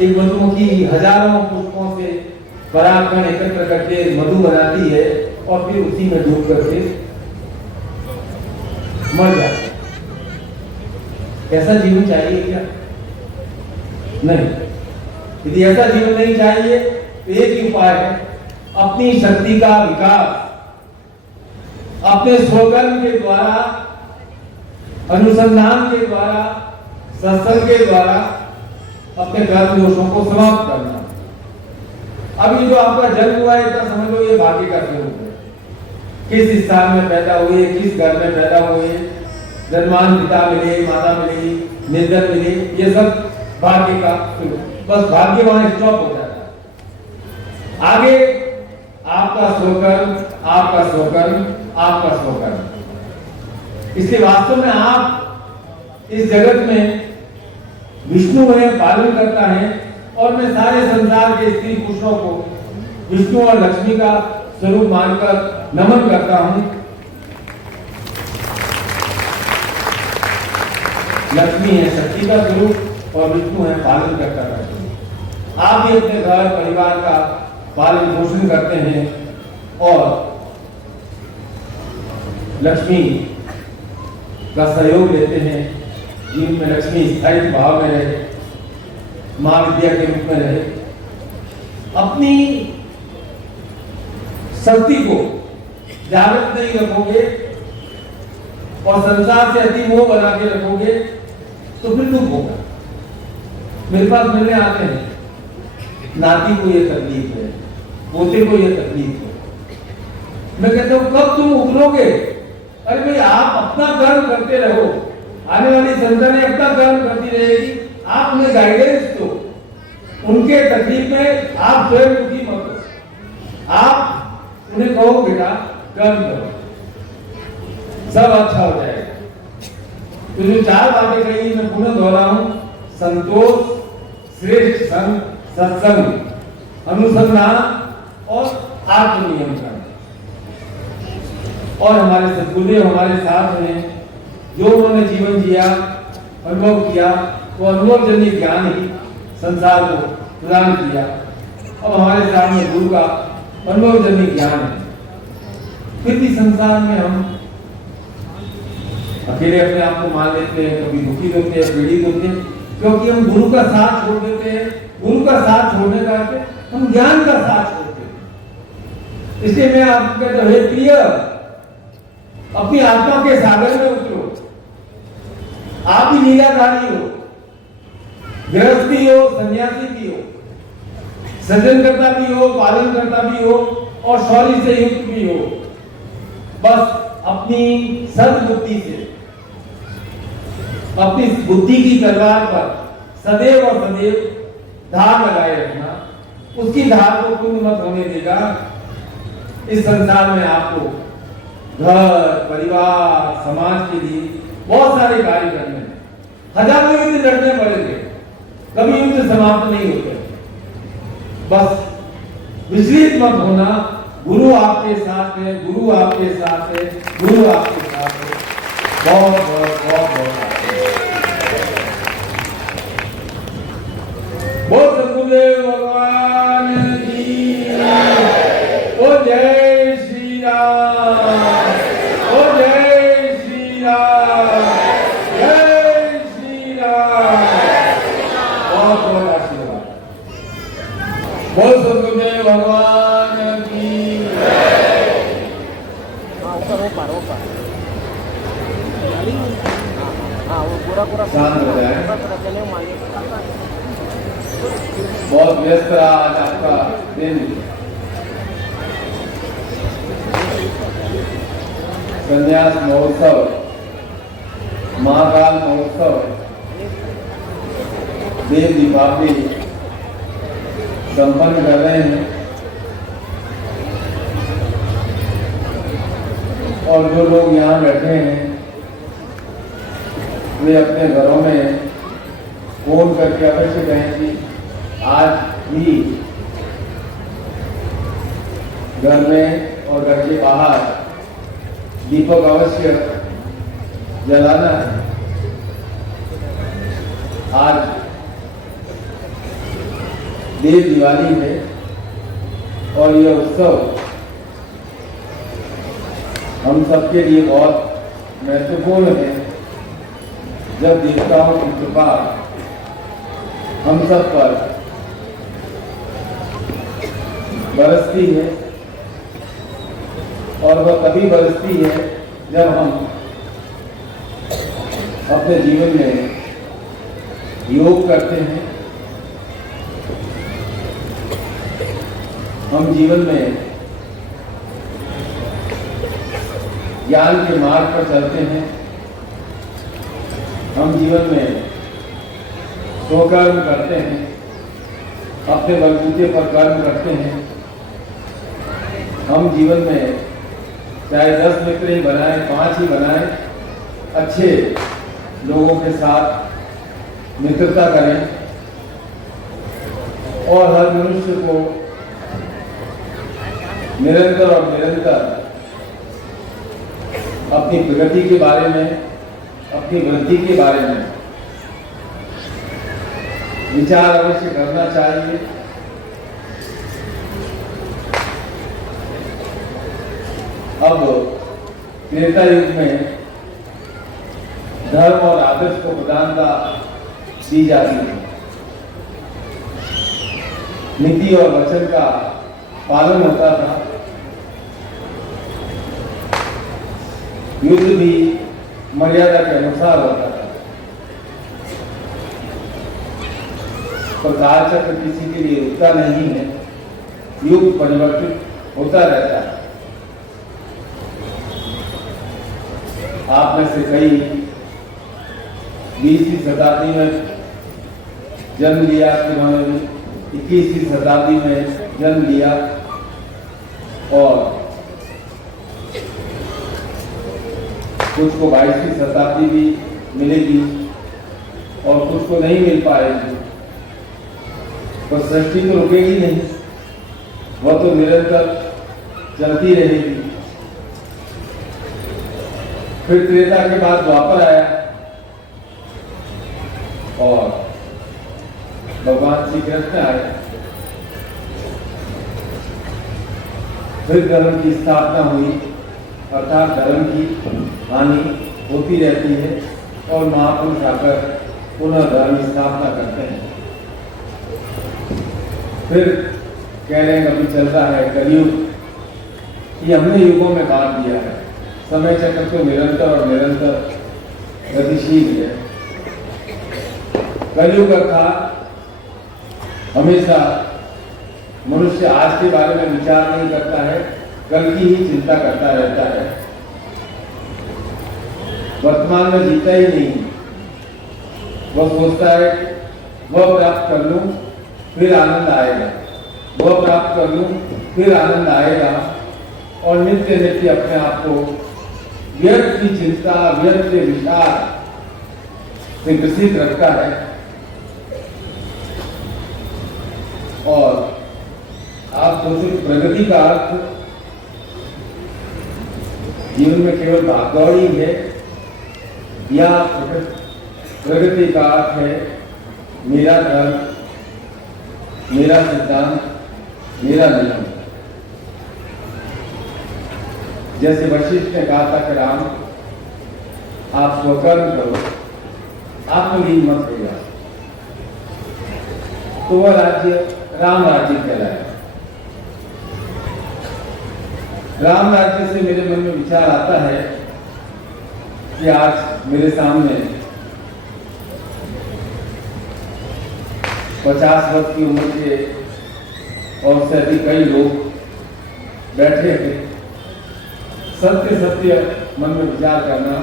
एक मधुमक्खी हजारों पुष्पों से परागकण एकत्र करके मधु बनाती है और फिर उसी में डूब करके मर जाती है। ऐसा जीवन चाहिए क्या? नहीं। यदि ऐसा जीवन नहीं चाहिए तो एक ही उपाय है, अपनी शक्ति का विकास अपने स्वकर्म के द्वारा, अनुसंधान के द्वारा, सत्संग के द्वारा अपने कर्म दोषों को समाप्त करना। अब ये जो आपका जन्म हुआ है, इतना समझ लो ये भाग्य का स्वरूप है। किस स्थान में पैदा हुए, किस घर में पैदा हुए, जन्मान पिता मिले, माता मिली, निर्धन मिले, ये सब भाग्य का स्वरूप। बस भाग्य वहां स्टॉप हो जाता है। आगे आपका स्वकर्म, आपका स्वकर्म, आपका स्वकर्म। इसलिए वास्तव में आप इस जगत में विष्णु है, पालन करता है, और मैं सारे संसार के स्त्री पुरुषों को विष्णु और लक्ष्मी का स्वरूप मानकर नमन करता हूं। लक्ष्मी है शक्ति का स्वरूप और विष्णु है पालन करता का स्वरूप। आप भी अपने घर परिवार का पालन पोषण करते हैं और लक्ष्मी का सहयोग लेते हैं जीवन में लक्ष्मी स्थायी भाव में रहे, मां विद्या के रूप में रहे, अपनी शक्ति को जागृत नहीं रखोगे और संसार से अति मोह बना के रखोगे तो फिर दुख होगा। मेरे पास मिलने आते हैं, नाती को ये तकलीफ है, पोते को ये तकलीफ है, मैं कहता हूं कब तुम उभरोगे? अरे भाई आप अपना कर्म करते रहो, आने वाली संतानें अपना कर्म करती रहेगी, आप उन्हें गाइडेंस दो, उनके तकलीफ में आप स्वयं दुखी मत हो, आप उन्हें कहो बेटा कर्म करो, सब अच्छा हो जाएगा। तो जो 4 बातें कही मैं पुनः दोहराऊं, संतोष, श्रेष्ठ संग, सत्संग, अनुसंधान और आत्मनियंत्रण। और हमारे सद्गुरुदेव हमारे साथ हैं, जो उन्होंने जीवन जिया, अनुभव किया, वो अनुभवजन्य ज्ञान ही संसार को प्रदान किया। अब हमारे सामने गुरु का अनुभवजन्य ज्ञान है। फिर भी संसार में हम अकेले अपने आप को मान लेते हैं, कभी दुखी होते हैं, पीड़ित होते हैं, क्योंकि हम गुरु का साथ छोड़ देते हैं। गुरु का साथ छोड़ने का अर्थ हम ज्ञान का साथ छोड़ते हैं। इसलिए मैं आपको कहता हूं, हे प्रिय, अपनी आत्मा के सागर में उतरो। आप भी लीलाधारी हो, गृहस्थी हो, सन्यासी भी हो, सृजन करता भी हो, पालन करता भी हो और शौर्य से युक्त भी हो। बस अपनी सद्बुद्धि से, अपनी बुद्धि की तलवार पर सदैव और सदैव धार लगाए रखना। उसकी धार को कुंद मत होने देगा। इस संसार में आपको घर, परिवार, समाज के लिए बहुत सारे कार्य करने हैं। हजारों युद्ध लड़ने पड़ेंगे, कभी युद्ध समाप्त नहीं होते। बस विचलित मत होना। गुरु आपके साथ है, गुरु आपके साथ है, गुरु आपके साथ है। बहुत बहुत बहुत बहुत बहुत सद्गुरुदेव भगवान की ओ जय श्री राम, ओ जय श्री राम, जय श्री राम। बहुत बहुत आशीर्वाद। बहुत सद्गुरुदेव भगवान की शांत हो जाए। बहुत व्यस्त रहा आज आपका दिन। संन्यास महोत्सव, महाकाल महोत्सव, देव दीपावली संपन्न कर रहे हैं। और जो लोग यहाँ बैठे हैं वे अपने घरों में फोन करके अवश्य कहें कि आज ही घर में और घर के बाहर दीपक अवश्य जलाना है। आज देव दिवाली है और यह उत्सव हम सबके लिए बहुत महत्वपूर्ण है। जब देवताओं की कृपा हम सब पर बरसती है, और वह तभी बरसती है जब हम अपने जीवन में योग करते हैं, हम जीवन में ज्ञान के मार्ग पर चलते हैं, हम जीवन में स्वकर्म करते हैं, अपने बलबूते पर कर्म करते हैं। हम जीवन में चाहे 10 मित्र ही बनाए, 5 ही बनाए, अच्छे लोगों के साथ मित्रता करें और हर मनुष्य को निरंतर और निरंतर अपनी प्रगति के बारे में, अपनी वृद्धि के बारे में विचार अवश्य करना चाहिए। अब त्रेता युग में धर्म और आदर्श को प्रधानता दी जाती है। नीति और वचन का पालन होता था। युद्ध भी मर्यादा के अनुसार होता था। पर काल चक्र किसी के लिए रुकता नहीं है, युग परिवर्तित होता रहता है। आप में से कई 20वीं शताब्दी में जन्म लिया, जिन्होंने 21वीं शताब्दी में जन्म लिया और कुछ को 22वीं शताब्दी भी मिलेगी और कुछ को नहीं मिल पाएगी। पर सृष्टि तो रुकेगी नहीं, वह तो निरंतर चलती रहेगी। फिर त्रेता के बाद द्वापर आया और भगवान श्री कृष्ण आए। फिर धर्म की स्थापना हुई, अर्थात धर्म की हानि होती रहती है और महापुरुष आकर पुनः धर्म की स्थापना करते हैं। फिर कह रहे हैं अभी चल रहा है कलयुग। ये हमने युगों में बांट दिया है। समय चक्र तो निरंतर और निरंतर गतिशील है। कलयुग अर्थात हमेशा मनुष्य आज के बारे में विचार नहीं करता है, कल की ही चिंता करता रहता है। वर्तमान में जीता ही नहीं। वह सोचता है वह प्राप्त कर लूं फिर आनंद आएगा, वह प्राप्त कर लूं फिर आनंद आएगा, और नित्य नित्य अपने आप को व्यर्थ की चिंता, व्यर्थ के विचार से ग्रसित रखता है। और आप सोचिए, प्रगति का अर्थ जीवन में केवल भागदौड़ ही है या प्रगति का अर्थ है मेरा धर्म, मेरा सिद्धांत, मेरा नियम। जैसे वशिष्ठ ने कहा था कि राम आप स्वकर्म करो, आत्मलीन मत हो जाओ, तो वह राज्य राम राज्य कहलाया। राम राज्य से मेरे मन में विचार आता है कि आज मेरे सामने 50 वर्ष की उम्र के और से अधिक कई लोग बैठे हैं। सत्य सत्य मन में विचार करना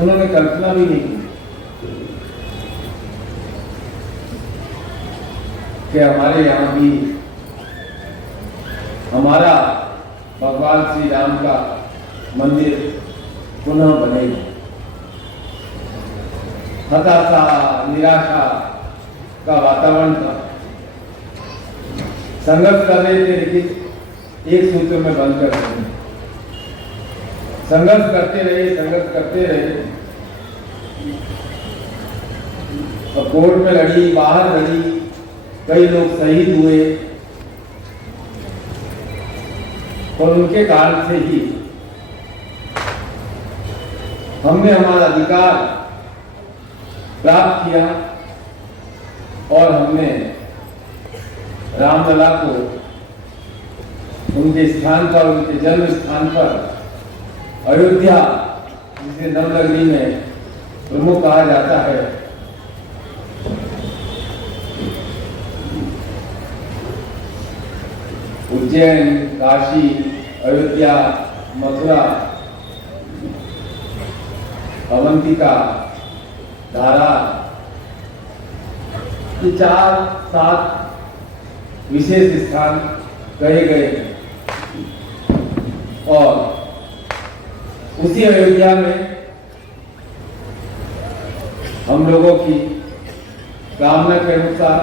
उन्होंने कल्पना भी नहीं की कि हमारे यहाँ भी हमारा भगवान श्री राम का मंदिर पुनः बनेगा। हताशा, निराशा का वातावरण था। संघर्ष कर रहे थे, लेकिन एक सूत्र में बंद कर रहे। संघर्ष करते रहे और कोर्ट में लड़ी, बाहर लड़ी, कई लोग शहीद हुए और उनके कारण से ही हमने हमारा अधिकार प्राप्त किया और हमने रामलला को उनके स्थान पर, उनके जन्म स्थान पर अयोध्या, जिसे नवनगरी में प्रमुख कहा जाता है, उज्जैन, काशी, अयोध्या, मथुरा, अवंतिका, धारा, ये 4-7 विशेष स्थान कहे गए हैं। और उसी अयोध्या में हम लोगों की कामना के अनुसार,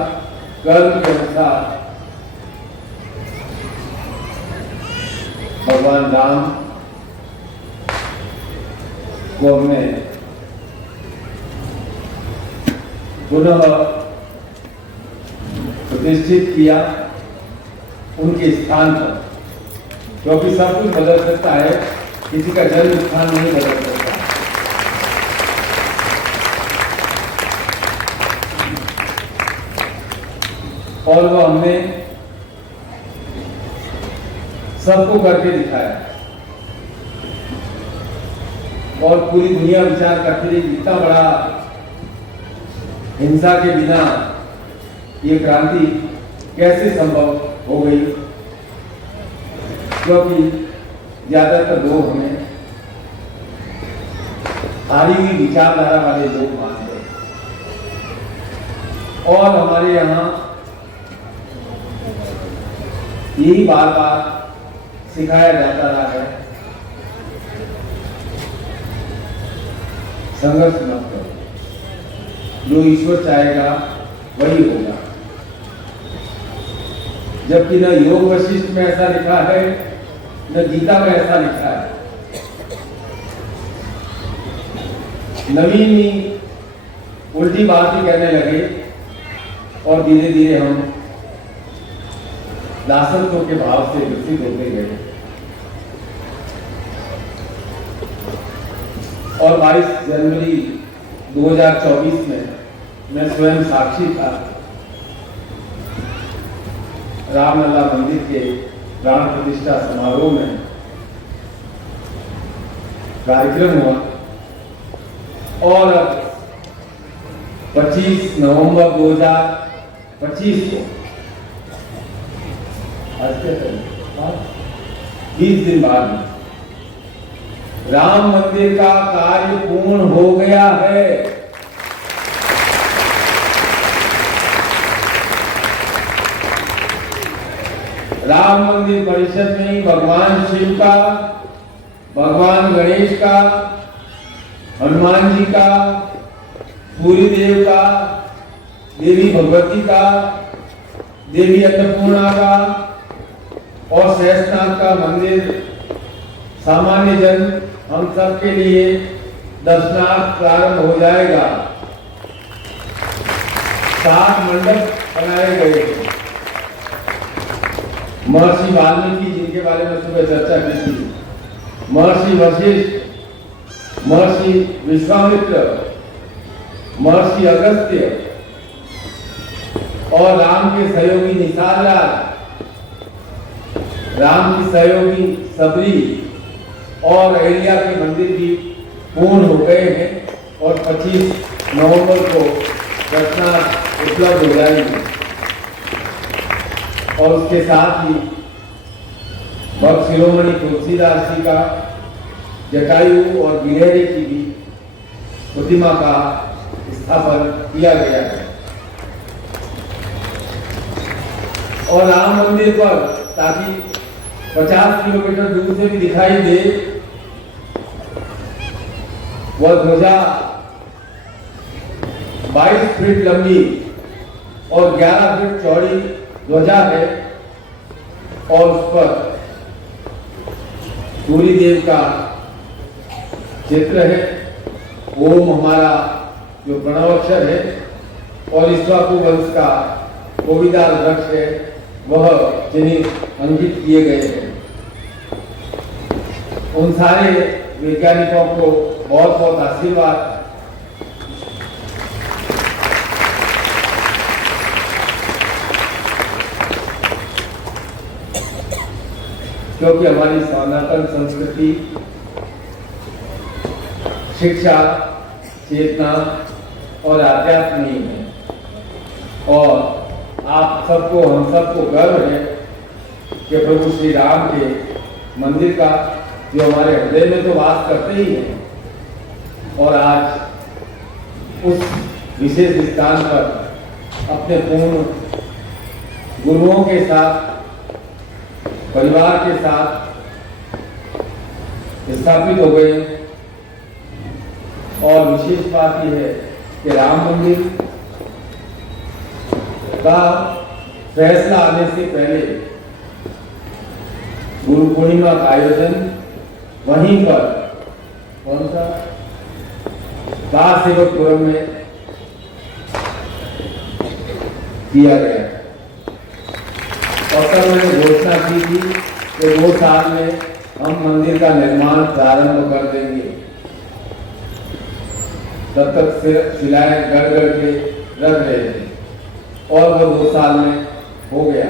कर्म के अनुसार भगवान राम को हमने पुनः प्रतिष्ठित किया उनके स्थान पर, क्योंकि सब कुछ बदल सकता है, किसी का जन्म स्थान नहीं बदल सकता। और वो हमने सबको करके दिखाया और पूरी दुनिया विचार करती रही इतना बड़ा हिंसा के बिना ये क्रांति कैसे संभव हो गई, क्योंकि ज्यादातर लोग हमें हारी हुई विचारधारा वाले लोग मानते हैं और हमारे यहाँ यही बार बार सिखाया जाता रहा है, संघर्ष मत करो, जो ईश्वर चाहेगा वही होगा। जबकि न योग वशिष्ठ में ऐसा लिखा है न गीता में ऐसा लिखा है। नवीन ही उल्टी बात ही कहने लगे और धीरे धीरे हम दासत्व के भाव से विकसित होते गए और 22 जनवरी 2024 में मैं स्वयं साक्षी था। रामलला मंदिर के प्राण प्रतिष्ठा समारोह में कार्यक्रम हुआ और 25 नवंबर 2025 को आज के 20 दिन बाद राम मंदिर का कार्य पूर्ण हो गया है। राम मंदिर परिषद में भगवान शिव का, भगवान गणेश का, हनुमान जी का, सूर्य देव का, देवी भगवती का, देवी अन्नपूर्णा का और सहस्त्रनाथ का मंदिर सामान्य जन हम सब के लिए दर्शनार्थ प्रारंभ हो जाएगा। 7 मंडप बनाए गए। महर्षि वाल्मीकि जिनके बारे में सुबह चर्चा की थी, महर्षि वशिष्ठ, महर्षि विश्वामित्र, महर्षि अगस्त्य और राम के सहयोगी निषाद राज, राम की सहयोगी सबरी और अहिल्या के मंदिर भी पूर्ण हो गए हैं और 25 नवंबर को दर्शनार्थ उपलब्ध हो जाएंगे। और उसके साथ ही भक्त शिरोमणि तुलसीदास जी का जटायु और गिलहरी की भी प्रतिमा का स्थापन किया गया है। और राम मंदिर पर ताकि 50 किलोमीटर दूर से भी दिखाई दे, वह ध्वजा 22 फीट लंबी और 11 फीट चौड़ी ध्वजा है और उस पर सूर्य देव का चित्र है। ओम हमारा जो प्रणवाक्षर है और इक्ष्वाकु वंश का कोविदार वृक्ष है, वह जिन्हें अंकित किए गए हैं। उन सारे वैज्ञानिकों को बहुत बहुत आशीर्वाद। क्योंकि हमारी सनातन संस्कृति शिक्षा, चेतना और आध्यात्म ही है और आप सबको, हम सबको गर्व है कि प्रभु श्री राम के मंदिर का, जो हमारे हृदय में तो वास करते ही हैं और आज उस विशेष स्थान पर अपने पूर्ण गुरुओं के साथ, परिवार के साथ स्थापित हो गए। और विशेष बात यह है कि राम मंदिर का फैसला आने से पहले गुरु पूर्णिमा का आयोजन वहीं पर, कौन सा, दासेवकपुरम में किया गया और तब मैंने घोषणा की थी कि 2 साल में हम मंदिर का निर्माण प्रारंभ कर देंगे। तब तक शिलाएं गड़ के रख रहे थे और वो 2 साल में हो गया।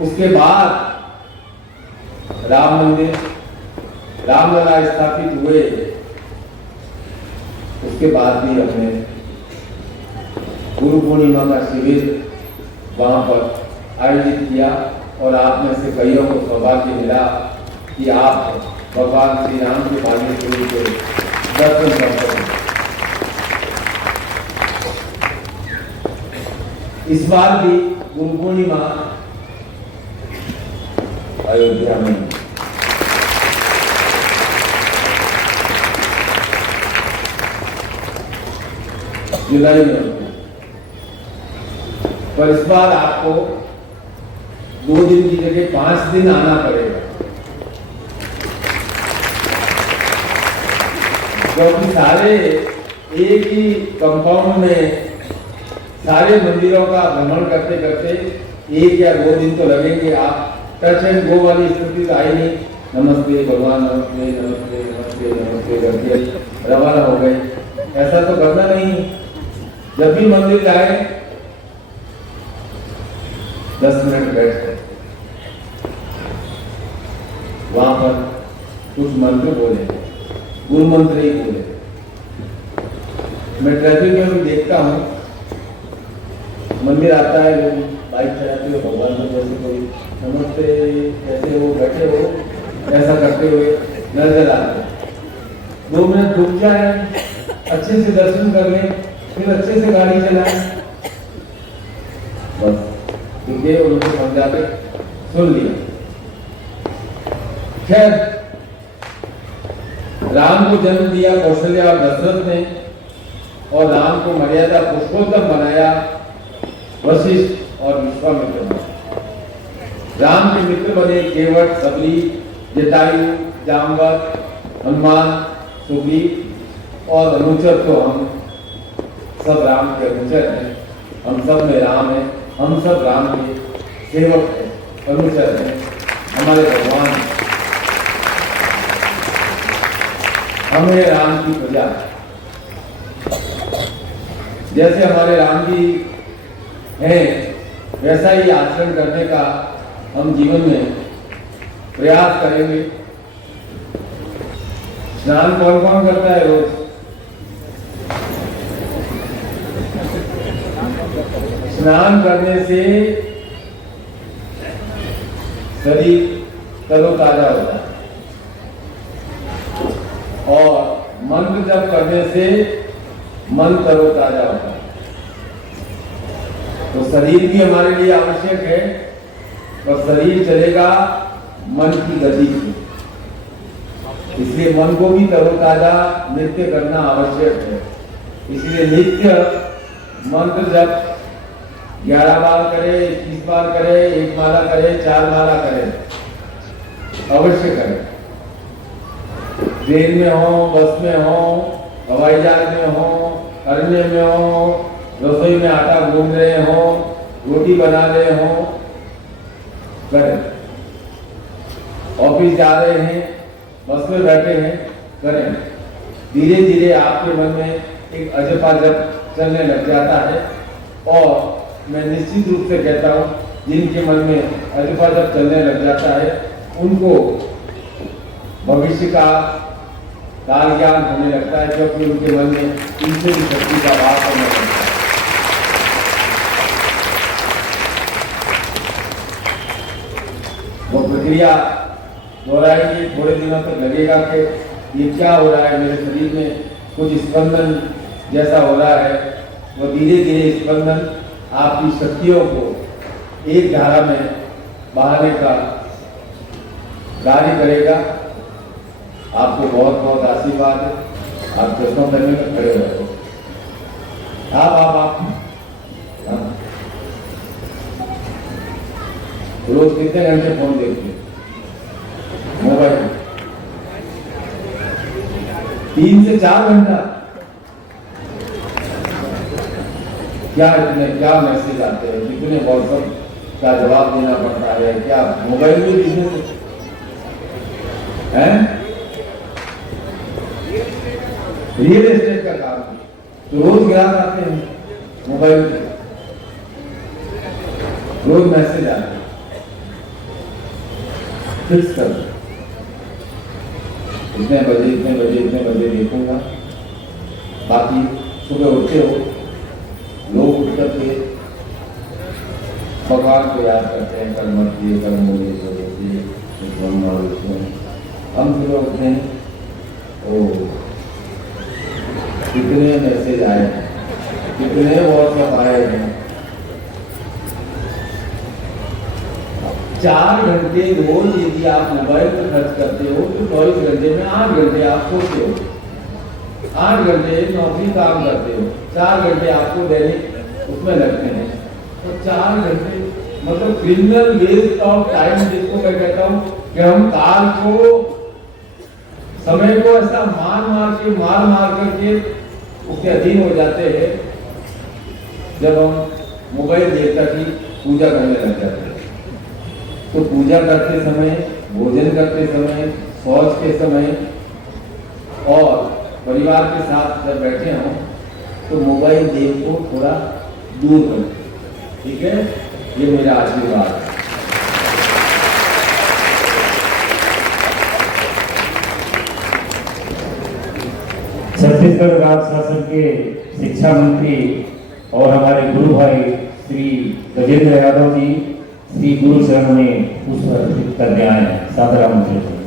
उसके बाद राम मंदिर, रामलला स्थापित हुए। उसके बाद भी हमने गुरु पूर्णिमा का शिविर वहां पर आयोजित किया और आप में से कईयों को सौभाग्य मिला कि आप भगवान श्री राम के बाली गुरु के दर्शन कर सकें। इस बार भी गुरु पूर्णिमा अयोध्या में, जुलाई में होती है। पर इस बार आपको 2 दिन की जगह 5 दिन आना पड़ेगा, क्योंकि सारे एक ही कंपाउंड में सारे मंदिरों का भ्रमण करते करते 1 या 2 दिन तो लगेंगे। आप टच एंड गो वाली स्थिति तो आई नहीं, नमस्ते भगवान, नमस्ते नमस्ते नमस्ते नमस्ते करके रवाना हो गए, ऐसा तो करना नहीं। जब भी मंदिर जाए 10 मिनट बैठ कर वहां पर कुछ मंत्र बोले, गुरु मंत्र ही बोले। मैं ट्रैफिक में भी देखता हूँ, मंदिर आता है, लोग बाइक चलाते हुए भगवान को जैसे कोई नमस्ते कैसे हो बैठे हो ऐसा करते हुए नजर आते हैं। 2 मिनट रुक जाए, अच्छे से दर्शन कर लें, फिर अच्छे से गाड़ी चलाएं, बस क्योंकि उनको समझाते सुन लिया। खैर, राम को जन्म दिया कौशल्या और दशरथ ने, और राम को मर्यादा पुरुषोत्तम बनाया वशिष्ठ और विश्वामित्र ने। राम के मित्र बने केवट, सबली, जटायु, जामवंत, हनुमान, सुग्रीव, और अनुचर तो हम सब राम के अनुचर हैं। हम सब में राम है, हम सब राम के सेवक हैं, अनुचर हैं, हमारे भगवान, हमें राम की प्रजा। जैसे हमारे राम जी हैं वैसा ही आचरण करने का हम जीवन में प्रयास करेंगे। स्नान कौन कौन करता है रोज? स्नान करने से शरीर तरोताजा होता है, और मंत्र जप करने से मन तरोताजा होता है। तो शरीर भी हमारे लिए आवश्यक है, और शरीर चलेगा मन की गति से, इसलिए मन को भी तरोताजा नित्य करना आवश्यक है। इसलिए नित्य मंत्र जप 11 बार करे, 21 बार करे, 1 माला करे, 4 माला करे, अवश्य करे। ट्रेन में हो, बस में हो, हवाई जहाज में हो, अरण्य में हो, रसोई में आटा गूंद रहे हो, रोटी बना रहे हो, करें। ऑफिस जा रहे हैं, बस में बैठे हैं, करें। धीरे धीरे आपके मन में एक अजपा जप चलने लग जाता है। और मैं निश्चित रूप से कहता हूँ, जिनके मन में अजपा जप चलने लग जाता है उनको भविष्य का काल ज्ञान होने लगता है, क्योंकि उनके मन में ईश्वरी शक्ति का वास होने लगता है। वो प्रक्रिया दोहराएंगे, थोड़े दिनों तक लगेगा कि ये क्या हो रहा है मेरे शरीर में, कुछ स्पंदन जैसा हो रहा है। वो धीरे धीरे स्पंदन आपकी शक्तियों को एक धारा में बहाने का कार्य करेगा। आपको बहुत बहुत आशीर्वाद है। आप चश्मा पहनने में खड़े हो। आप रोज कितने घंटे फोन देखते हैं? मोबाइल 3 से 4 घंटा। क्या मैसेज आते हैं, कितने व्हाट्सएप का जवाब देना पड़ता है, क्या मोबाइल में बिजनेस है? रियल एस्टेट का काम तो रोज ग्राहक आते हैं मोबाइल पे। रोज मैसेज आते हैं, फिक्स कर दो, इतने बजे देखूंगा। बाकी सुबह उठते हो, लोग उठ करके भगवान को याद करते हैं, कर्म किए कर्म होते हम सुबह उठते हैं, ओ कितने मैसेज आए हैं, कितने व्हाट्सएप आए हैं। 4 घंटे रोज यदि आप मोबाइल पर खर्च करते हो तो 24 घंटे में 8 घंटे आप सोते हो, 8 घंटे नौकरी काम करते हो, 4 घंटे आपको दैनिक उसमें लगते हैं, तो 4 घंटे मतलब क्रिमिनल वेस्ट ऑफ टाइम, जिसको मैं कहता हूँ कि हम काल को, समय को ऐसा मार करके उसके अधीन हो जाते हैं जब हम मोबाइल देवता की पूजा करने लग जाते हैं। तो पूजा करते समय, भोजन करते समय, शौच के समय और परिवार के साथ जब बैठे हों तो मोबाइल देव को थोड़ा दूर करें, ठीक है? ये मेरा आशीर्वाद है। छत्तीसगढ़ राज्य शासन के शिक्षा मंत्री और हमारे गुरु भाई श्री गजेंद्र यादव जी श्री गुरु चरण में पुष्प अर्पित करने आए हैं। सादर आमंत्रित।